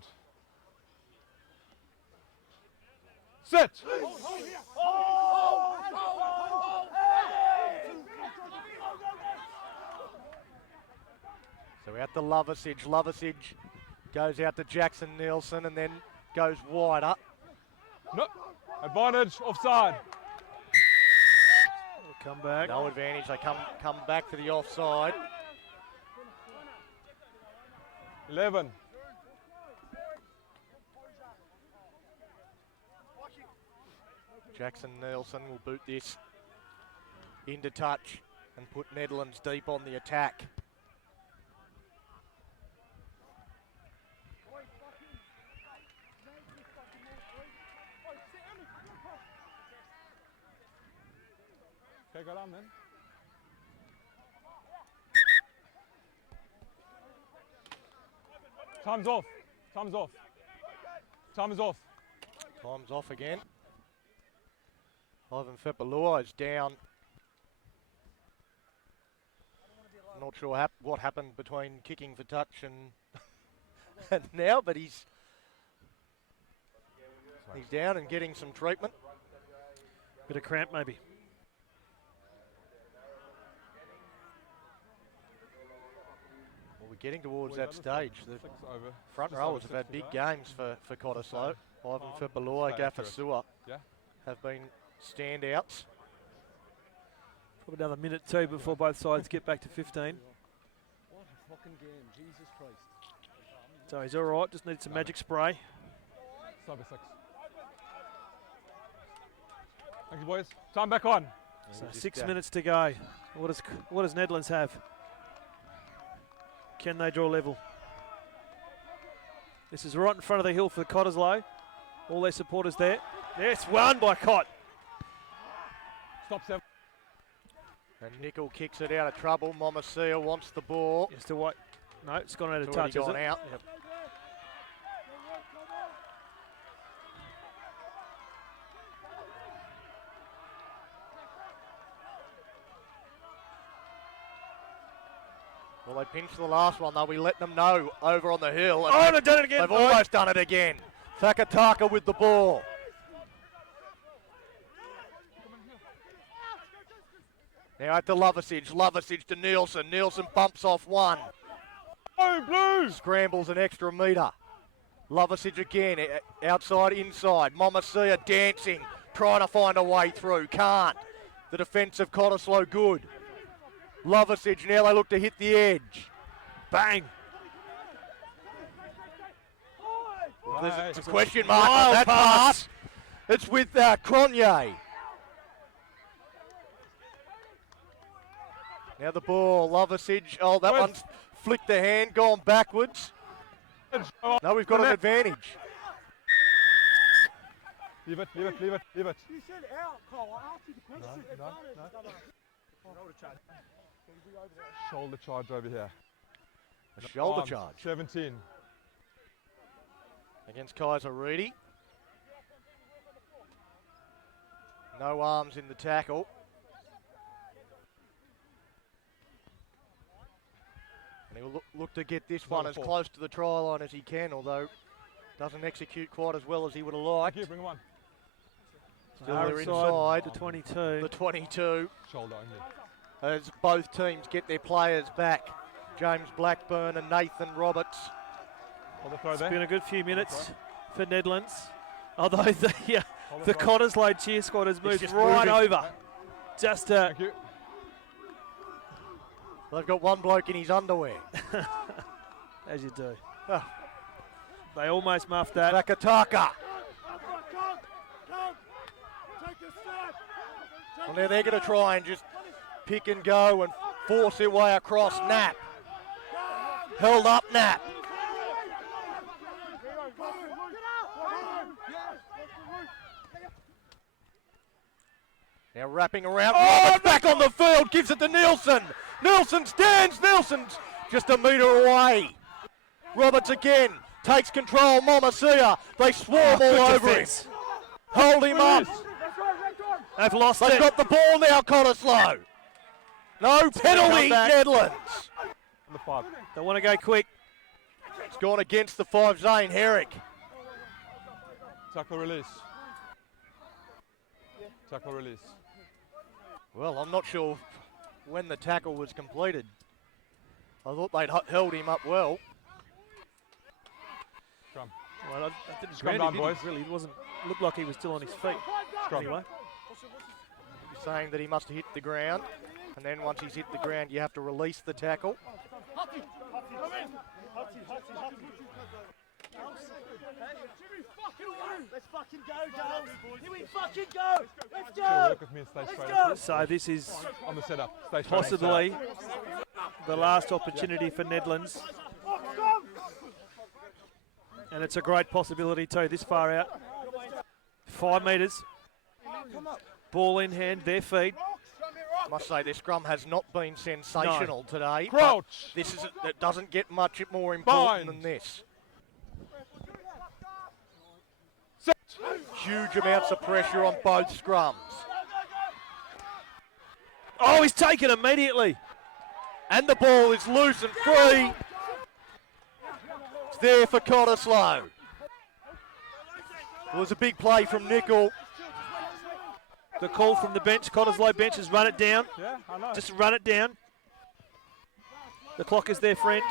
Sit. So out to Loversage. Loversage goes out to Jackson Nielsen and then goes wider. No. Advantage. Offside. Come back. No advantage. They come back to the offside. 11. Jackson Nielsen will boot this into touch and put Nedlands deep on the attack. Okay, go down then. Time's off. Time's off. Time is off. Time's off again. Ivan Fepalua is down. Not sure what happened between kicking for touch and, and now, but he's down and getting some treatment. Bit of cramp maybe. Well, we're getting towards that stage. The 6 over. front Just rowers over have had 6 big to that. games for Cottesloe. Ivan Stay Fepalua, Gaffer accurate. Sewer Yeah. have been standouts. Probably another minute too before both sides get back to 15. What a fucking game, Jesus Christ. So he's all right, just needs some magic spray. Stop at 6. Thank you, boys. Time back on. So 6 minutes to go. What does Nedlands have? Can they draw level? This is right in front of the hill for Cottesloe. All their supporters there. Yes, won by Cott. Stop 7. And Nickel kicks it out of trouble. Momasia wants the ball. Yes, to what? No, it's gone out of It's touch, already is it? gone out. Yep. Well, they pinched the last one, though. We let them know over on the hill. And Oh, they've done it again. they've Oh. almost done it again. Takataka with the ball. Now at the Lovasage. Lovasage to Nielsen. Nielsen bumps off one. Oh, Blues! Scrambles an extra metre. Lovasage again. Outside, inside. Momasia dancing. Trying to find a way through. Can't. The defence of Cottesloe good. Lovasage, now they look to hit the edge. Bang. There's a question mark on that pass. It's with Cronje. Now the ball, Lovasage. Oh, that one's flicked the hand, gone backwards. No, we've got an advantage. Leave it, leave it, leave it, leave it. You said out, Cole. I asked you the question. Shoulder charge over here. A shoulder Arms, charge 17. against Kaiser Reedy. No arms in the tackle. And he'll look to get this one as close to the try line as he can, although doesn't execute quite as well as he would have liked. Thank you, bring him on. Still they're inside. The 22. The 22. Shoulder only. As both teams get their players back. James Blackburn and Nathan Roberts. Hold the throw It's there. been a good few minutes for Nedlands. Although the Hold the throw. Cottesloe cheer squad has moved just right moving. over. Just Thank you. They've got one bloke in his underwear. as you do. Oh. They almost muffed that. Takataka. Take a step. Well, now they're going to try and just pick and go and force their way across. Knapp. Held up Knapp. Now wrapping around. Roberts back on the field. Gives it to Nielsen. Nielsen stands. Nielsen's just a metre away. Roberts again. Takes control. Momasia. They swarm all over him. Hold him up. They've lost They've it. got the ball now, Cottesloe. No penalty, come back. Nedlands. On the 5. They want to go quick. It's gone against the 5 Zane Herrick. Tackle release. Tackle release. Well, I'm not sure when the tackle was completed. I thought they'd held him up well. Scrum. Well, I didn't Scrum ground down, him, did boys. he? Really, it wasn't. Looked like he was still on his feet. Scrum. Anyway, He's saying that he must have hit the ground, and then once he's hit the ground, you have to release the tackle. Let's fucking go, Giles. Here we fucking go. Let's Sure, go. work with me and stay straight up. so this is On the setup. Stay straight. possibly the last opportunity for Nedlands. And it's a great possibility too, this far out. 5 metres. Ball in hand, their feet. I must say, their scrum has not been sensational today. but Crouch. This is it doesn't get much more important Bind. than this. Set. Huge amounts of pressure on both scrums. Oh, he's taken immediately. And the ball is loose and free. It's there for Cottesloe. It was a big play from Nickel. The call from the bench, Cottesloe bench has run it down. Yeah, I know. Just run it down. The clock is their friend.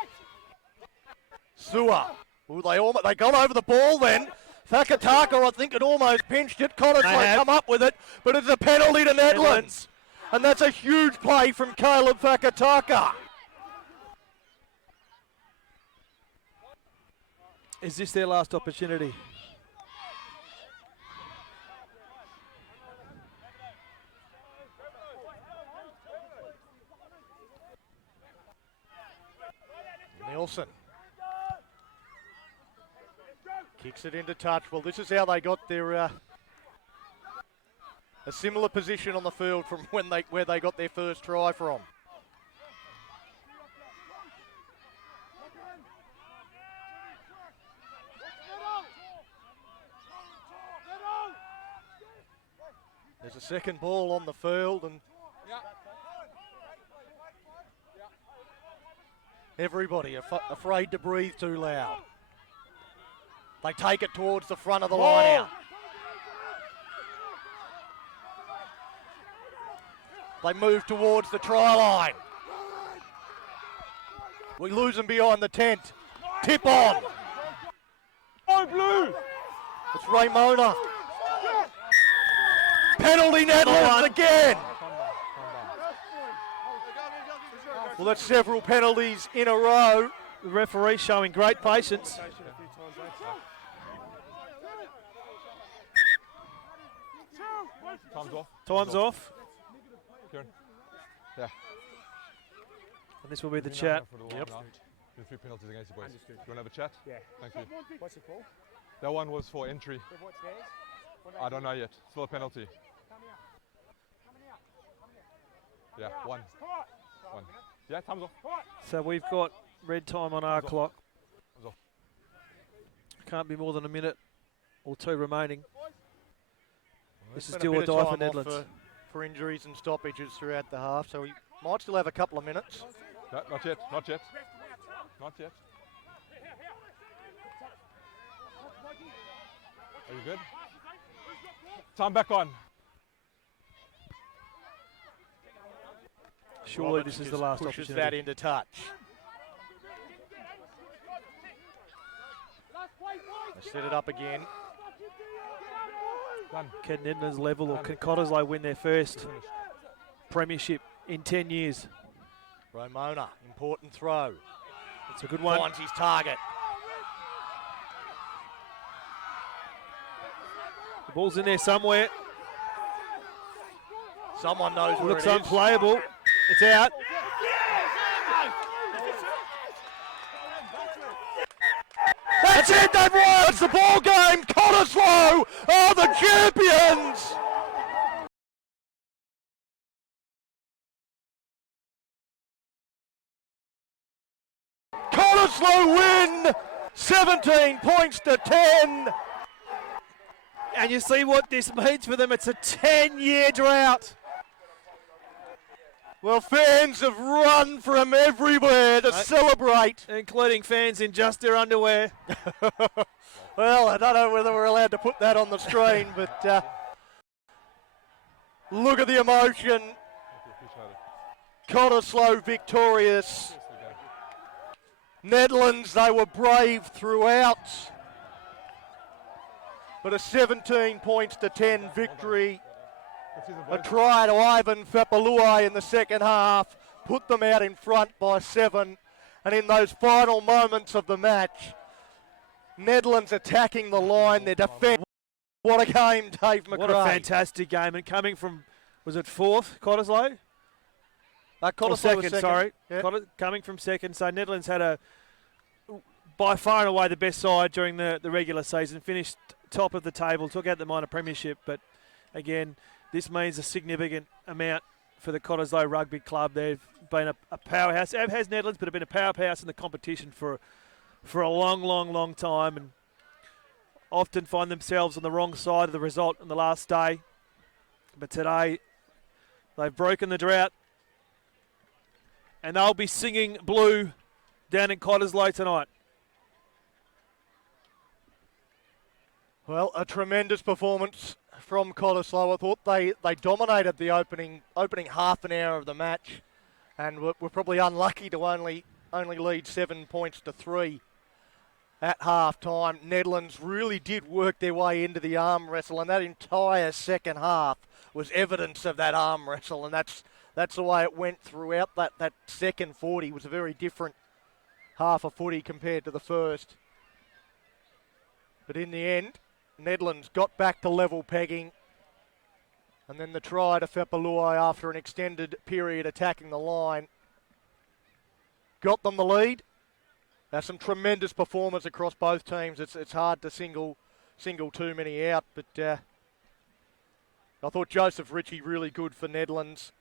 Sewer. Ooh, they got over the ball then. Takataka, I think, had almost pinched it. Cottesloe They have. come up with it, but it's a penalty to Nedlands. And that's a huge play from Caleb Fakataka. Is this their last opportunity? Nelson kicks it into touch. Well, this is how they got their a similar position on the field from where they got their first try from. There's a second ball on the field, and everybody afraid to breathe too loud. They take it towards the front of the line out. They move towards the try line. We lose them behind the tent. Tip on. Oh, blue! It's Raymona. Penalty Nedlands again. Well, that's several penalties in a row. The referee showing great patience. Time's off. Time's off. Kieran. Yeah. And this will be the chat. Yep. 3 penalties against you boys. Understood. Do you want to have a chat? Yeah. Thank you. What's it for? That one was for entry. So what's theirs? What I don't know yet. Still a penalty. Yeah, one. Yeah, time's off. So we've got red time on our Time's off. clock. Time's off. Can't be more than a minute or two remaining. This is Been still a a bit of die for time off Nedlands. for injuries and stoppages throughout the half, so we might still have a couple of minutes. No, not yet. Not yet. Not yet. Are you good? Time back on. Surely Roberts this is the just last pushes opportunity. that into touch. They set it up again. Done. Can Nedlands level or can Cottesloe win their first Finished. premiership in 10 years? Raymona, important throw. It's a good one. Finds his target. The ball's in there somewhere. Someone knows where Looks it is. unplayable. It's out. That's it, they've won! It's the ball game! Cottesloe are the champions! Cottesloe win! 17 points to 10. And you see what this means for them. It's a 10-year drought. Well, fans have run from everywhere to celebrate. Including fans in just their underwear. Well, I don't know whether we're allowed to put that on the screen, but look at the emotion. Cottesloe victorious. Nedlands, they were brave throughout. But a 17 points to 10 victory. A try to Ivan Fapaluai in the second half put them out in front by 7. And in those final moments of the match, Nedlands attacking the line, their defence. What a game, Dave McRae. What a fantastic game. And coming from, was it fourth, Cottesloe? Or Cottesloe was second, sorry. Yep. Coming from second. So Nedlands had by far and away the best side during the regular season. Finished top of the table, took out the minor premiership. But again, this means a significant amount for the Cottesloe Rugby Club. They've been a powerhouse. It has Nedlands, but have been a powerhouse in the competition for a long time, and often find themselves on the wrong side of the result on the last day. But today, they've broken the drought, and they'll be singing blue down in Cottesloe tonight. Well, a tremendous performance from Cottesloe. I thought they dominated the opening half an hour of the match, and were probably unlucky to only lead 7 points to 3 at half time. Nedlands really did work their way into the arm wrestle, and that entire second half was evidence of that arm wrestle, and that's the way it went throughout that second 40. It was a very different half a footy compared to the first. But in the end, Nedlands got back to level pegging, and then the try to Fepalua after an extended period attacking the line got them the lead. Some tremendous performers across both teams. It's hard to single too many out, but I thought Joseph Ritchie really good for Nedlands.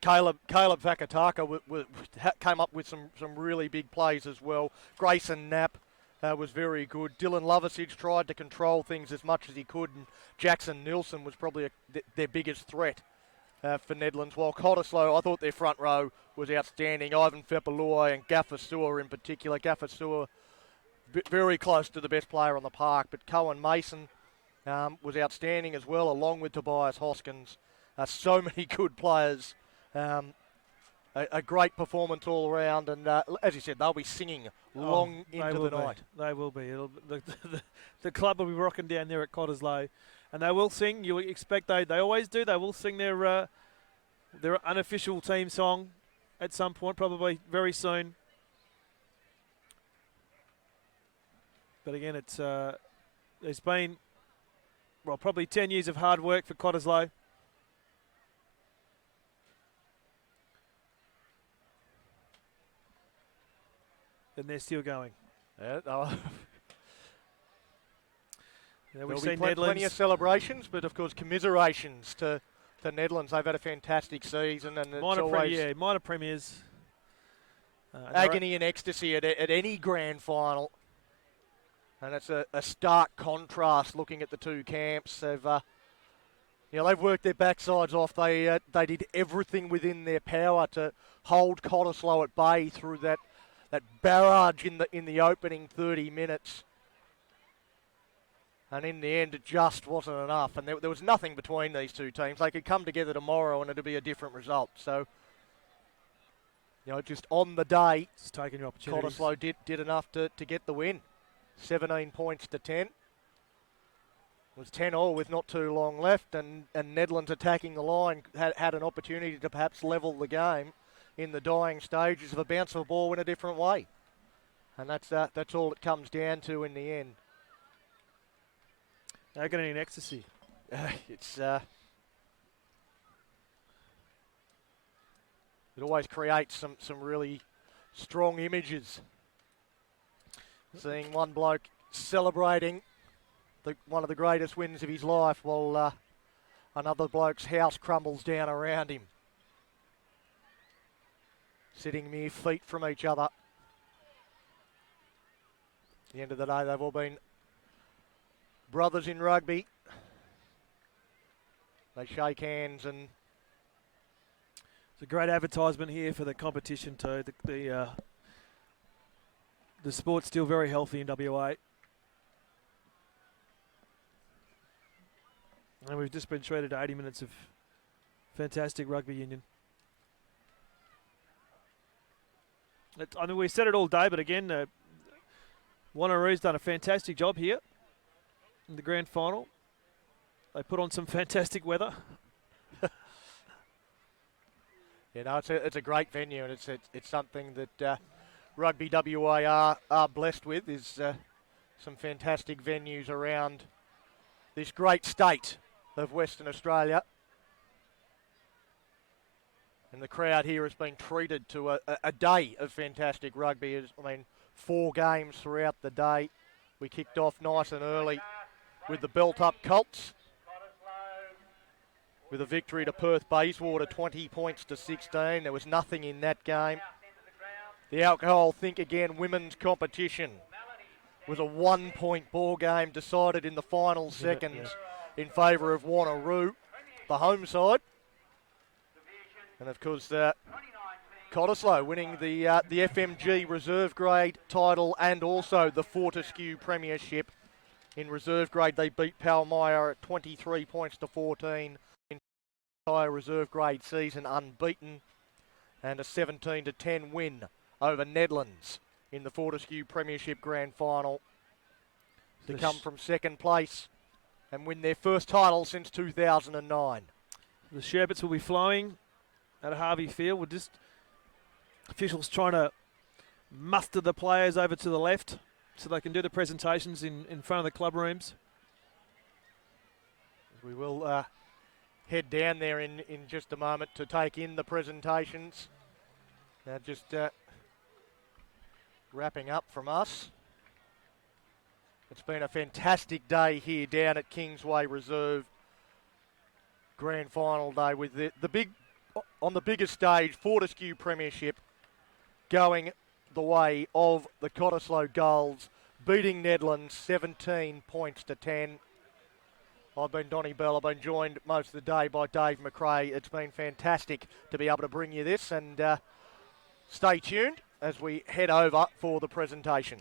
Caleb Vakataka came up with some really big plays as well. Grayson Knapp was very good. Dylan Lovasage tried to control things as much as he could, and Jackson Nilsson was probably their biggest threat for Nedlands, while Cottesloe, I thought their front row was outstanding. Ivan Fepalua and Gaffer Sewer in particular. Gaffer Sewer very close to the best player on the park, but Cohen Mason was outstanding as well, along with Tobias Hoskins. So many good players. A great performance all around, and as you said, they'll be singing long into the night. They will be. The club will be rocking down there at Cottesloe, and they will sing. You expect they always do. They will sing their unofficial team song at some point, probably very soon. But again, there's been probably 10 years of hard work for Cottesloe. And they're still going. There'll we've be seen plenty of celebrations, but of course commiserations to Nedlands. They've had a fantastic season, and it's minor premiers. Agony and ecstasy at any grand final. And it's a stark contrast looking at the two camps. They've worked their backsides off. They did everything within their power to hold Cottesloe at bay through that barrage in the opening 30 minutes. And in the end, it just wasn't enough. And there was nothing between these two teams. They could come together tomorrow and it'd be a different result. So, just on the day, just taking your opportunities. Cottesloe did enough to get the win. 17 points to 10. It was 10-all with not too long left, and Nedlands attacking the line had an opportunity to perhaps level the game in the dying stages of a bounce of a ball in a different way. And that's all it comes down to in the end. Agony and ecstasy. It always creates some really strong images. Seeing one bloke celebrating one of the greatest wins of his life while another bloke's house crumbles down around him. Sitting mere feet from each other. At the end of the day, they've all been brothers in rugby. They shake hands, and it's a great advertisement here for the competition too. The sport's still very healthy in WA. And we've just been treated to 80 minutes of fantastic rugby union. We said it all day, but again, Wanneroo's done a fantastic job here in the grand final. They put on some fantastic weather. It's a great venue, and it's something that Rugby WA are blessed with, is some fantastic venues around this great state of Western Australia. And the crowd here has been treated to a day of fantastic rugby. 4 games throughout the day. We kicked off nice and early with the belt-up Colts, with a victory to Perth Bayswater, 20 points to 16. There was nothing in that game. The Alcohol Think Again women's competition was a 1-point ball game decided in the final seconds in favour of Wanneroo, the home side. And of course, Cottesloe winning the FMG reserve grade title and also the Fortescue Premiership in reserve grade. They beat Palmyra at 23 points to 14 in the entire reserve grade season, unbeaten, and a 17-10 win over Nedlands in the Fortescue Premiership Grand Final to come from second place and win their first title since 2009. The sherbets will be flowing at Harvey Field. We're just officials trying to muster the players over to the left so they can do the presentations in front of the club rooms. We will head down there in just a moment to take in the presentations. Now just wrapping up from us. It's been a fantastic day here down at Kingsway Reserve. Grand final day with the big, on the biggest stage, Fortescue Premiership, going the way of the Cottesloe Gulls, beating Nedlands 17 points to 10. I've been Donnie Bell. I've been joined most of the day by Dave McRae. It's been fantastic to be able to bring you this, and stay tuned as we head over for the presentation.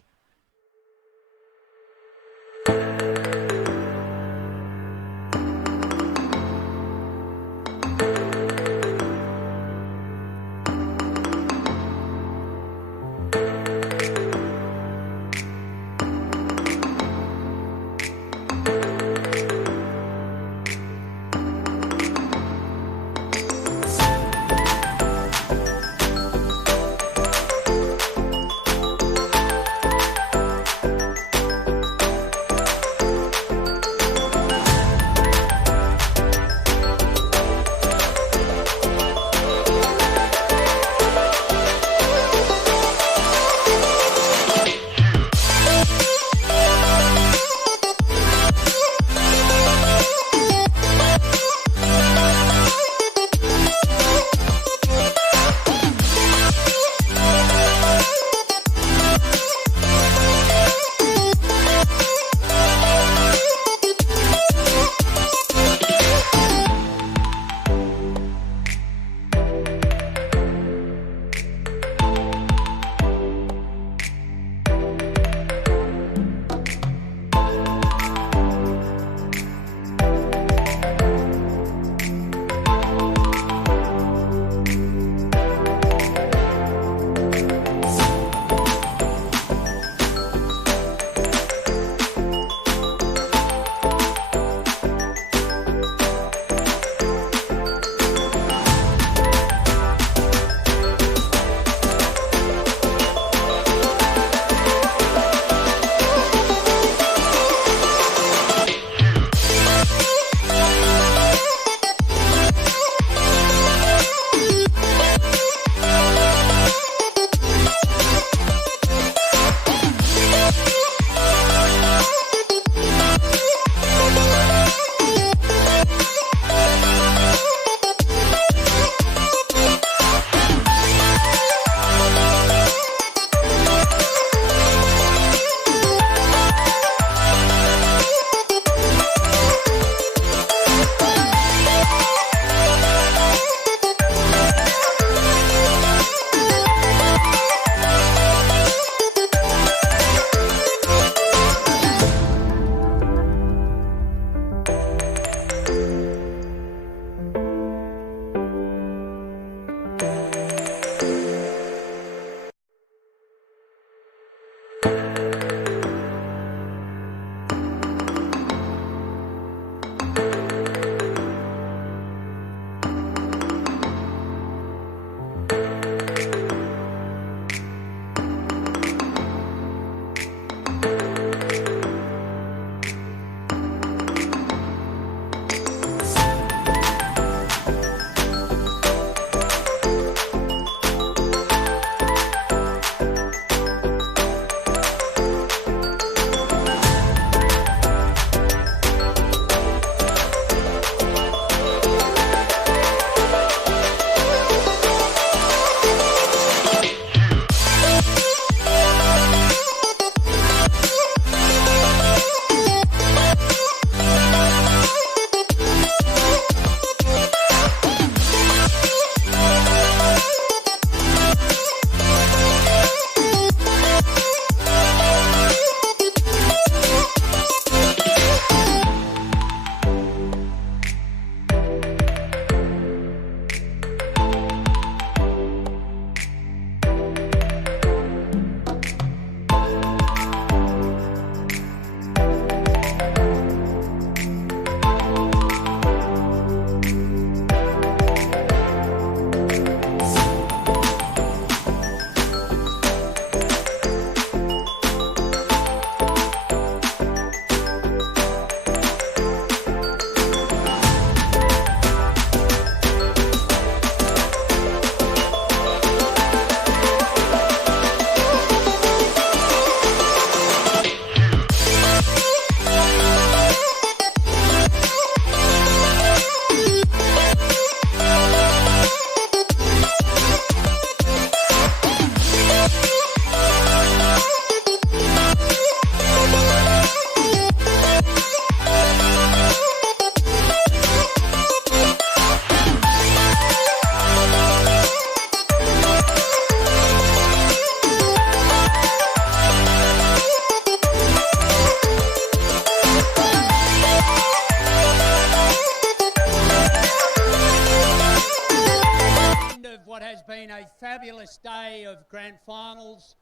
of grand finals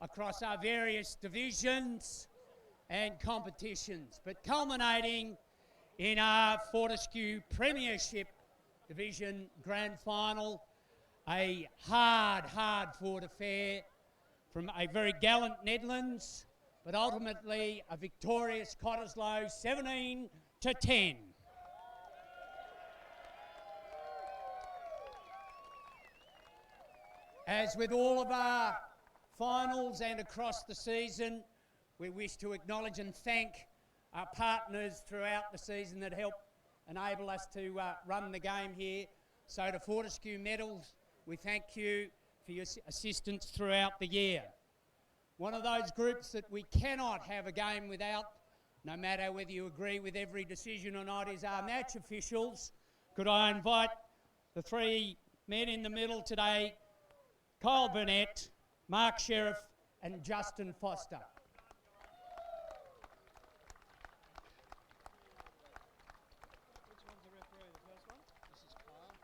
across our various divisions and competitions, but culminating in our Fortescue Premiership Division Grand Final, a hard-fought affair from a very gallant Nedlands, but ultimately a victorious Cottesloe 17-10. As with all of our finals and across the season, we wish to acknowledge and thank our partners throughout the season that help enable us to run the game here. So to Fortescue Metals, we thank you for your assistance throughout the year. One of those groups that we cannot have a game without, no matter whether you agree with every decision or not, is our match officials. Could I invite the three men in the middle today, Kyle Burnett, Mark Sheriff and Justin Foster. Which one's the referee? The first one? This is Kyle.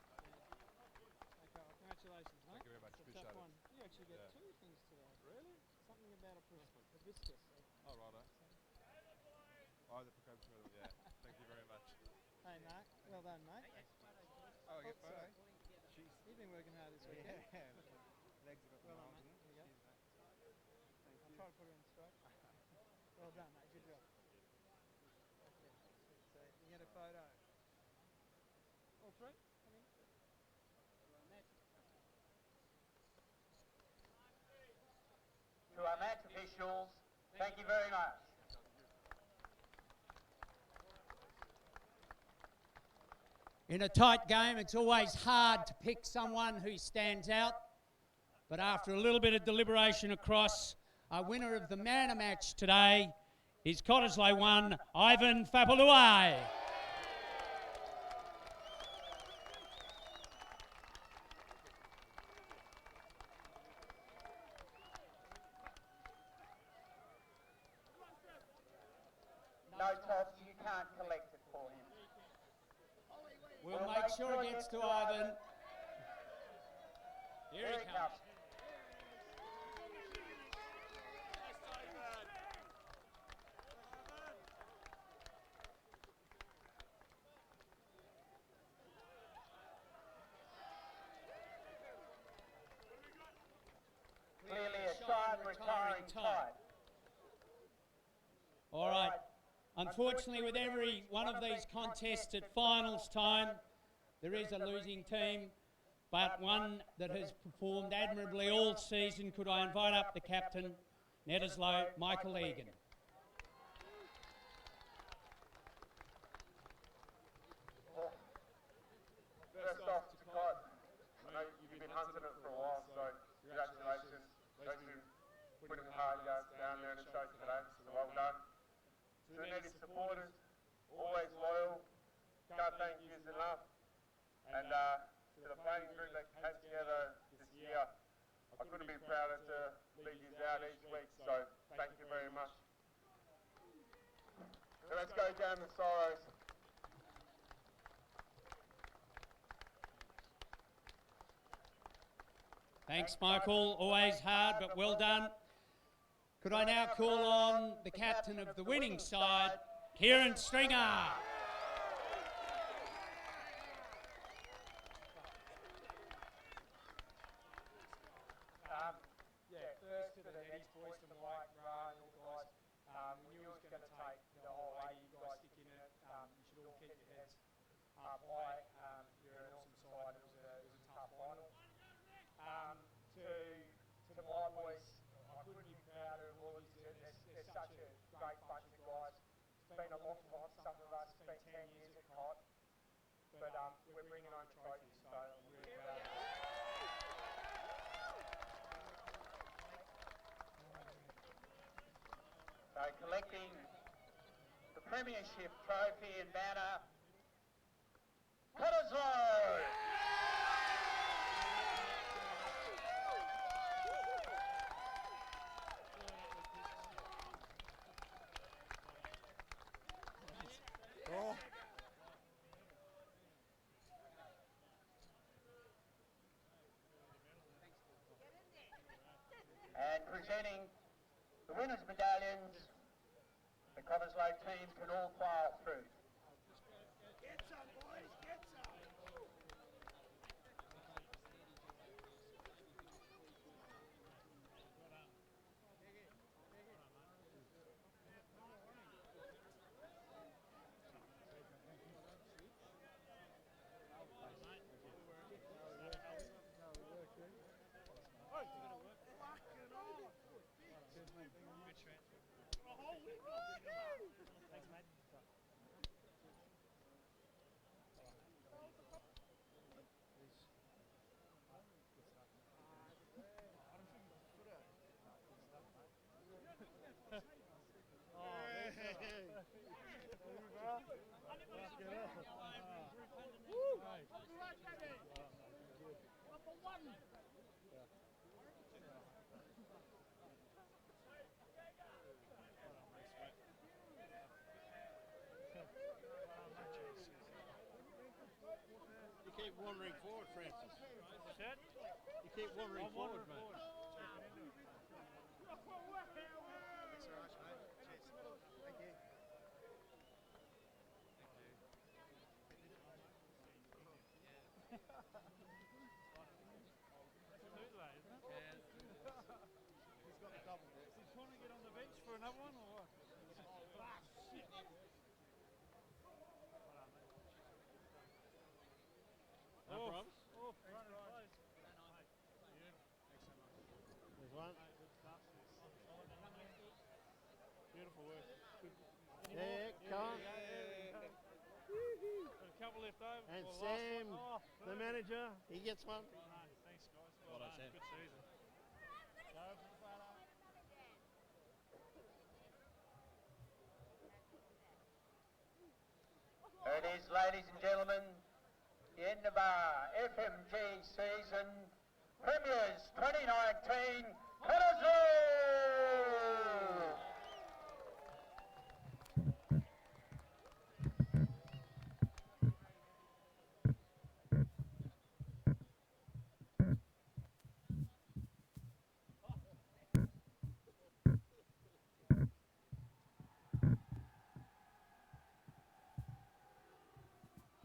Okay, congratulations, mate. Thank you very much. It's a Appreciate tough it. one. You actually get Yeah. 2 things today. Really? Something about a hibiscus. Oh, righto. Oh, the Pocobes medal, yeah. Thank you very much. Hey, Mark. Well done, mate. Oh, I get photo. Sorry. You've been working hard this weekend. Legs have got Well done, miles mate. in it. Here you go. Cheers, mate. I'll try to put her in straight. Well done, mate. Good job. Okay. So you get a photo. All three? Come in. To our match officials, thank you very much. In a tight game, it's always hard to pick someone who stands out, but after a little bit of deliberation across, our winner of the man of match today is Cottesloe 1, Ivan Fapaluai. No, Tops, you can't collect it for him. We'll make sure it gets to Ivan. Here he comes. Clearly a shy retiring tide. All right. Unfortunately, with every one of these contests at finals time, there is a losing team, but one that has performed admirably all season. Could I invite up the captain, Cottesloe, Michael Egan. First off to Cod, I know you've been hunting it for a while, so congratulations. Those who put in hard yards down there in the show today, so well done. To the Netty supporters, always loyal, can't thank you enough. And to the playing group that came together this year, I couldn't be prouder to lead you out each week, so thank you very much. So let's go down the sorrows. Thanks, Michael. Always hard, but well done. Could I now call on the captain of the winning side, Kieran Stringer. First to the Neddies boys, to Mike, Ron, all guys. We knew it was going to take the whole way. You guys stick in it. You should all keep your heads up high. You're an awesome side. It was a tough final. To my boys, I couldn't be prouder of all of you. They're such a great bunch of guys. It's been a long time. Some of us spent 10 years at Cott, but we're bringing home trophies, so I'm really proud of you. So collecting the Premiership trophy and banner, Cottesloe. Cottesloe team can all file through. Get some, boys, get some. You keep wandering forward, Francis. You keep wandering forward, mate. No problems. There's one. Beautiful work. Yeah, come on. Got a couple left over. And Well, Sam, last one. the manager, he gets one. Thanks, guys. Well done, Sam. Good season. It is, ladies and gentlemen, the end of our FMG season. Premiers 2019, Cottesloe!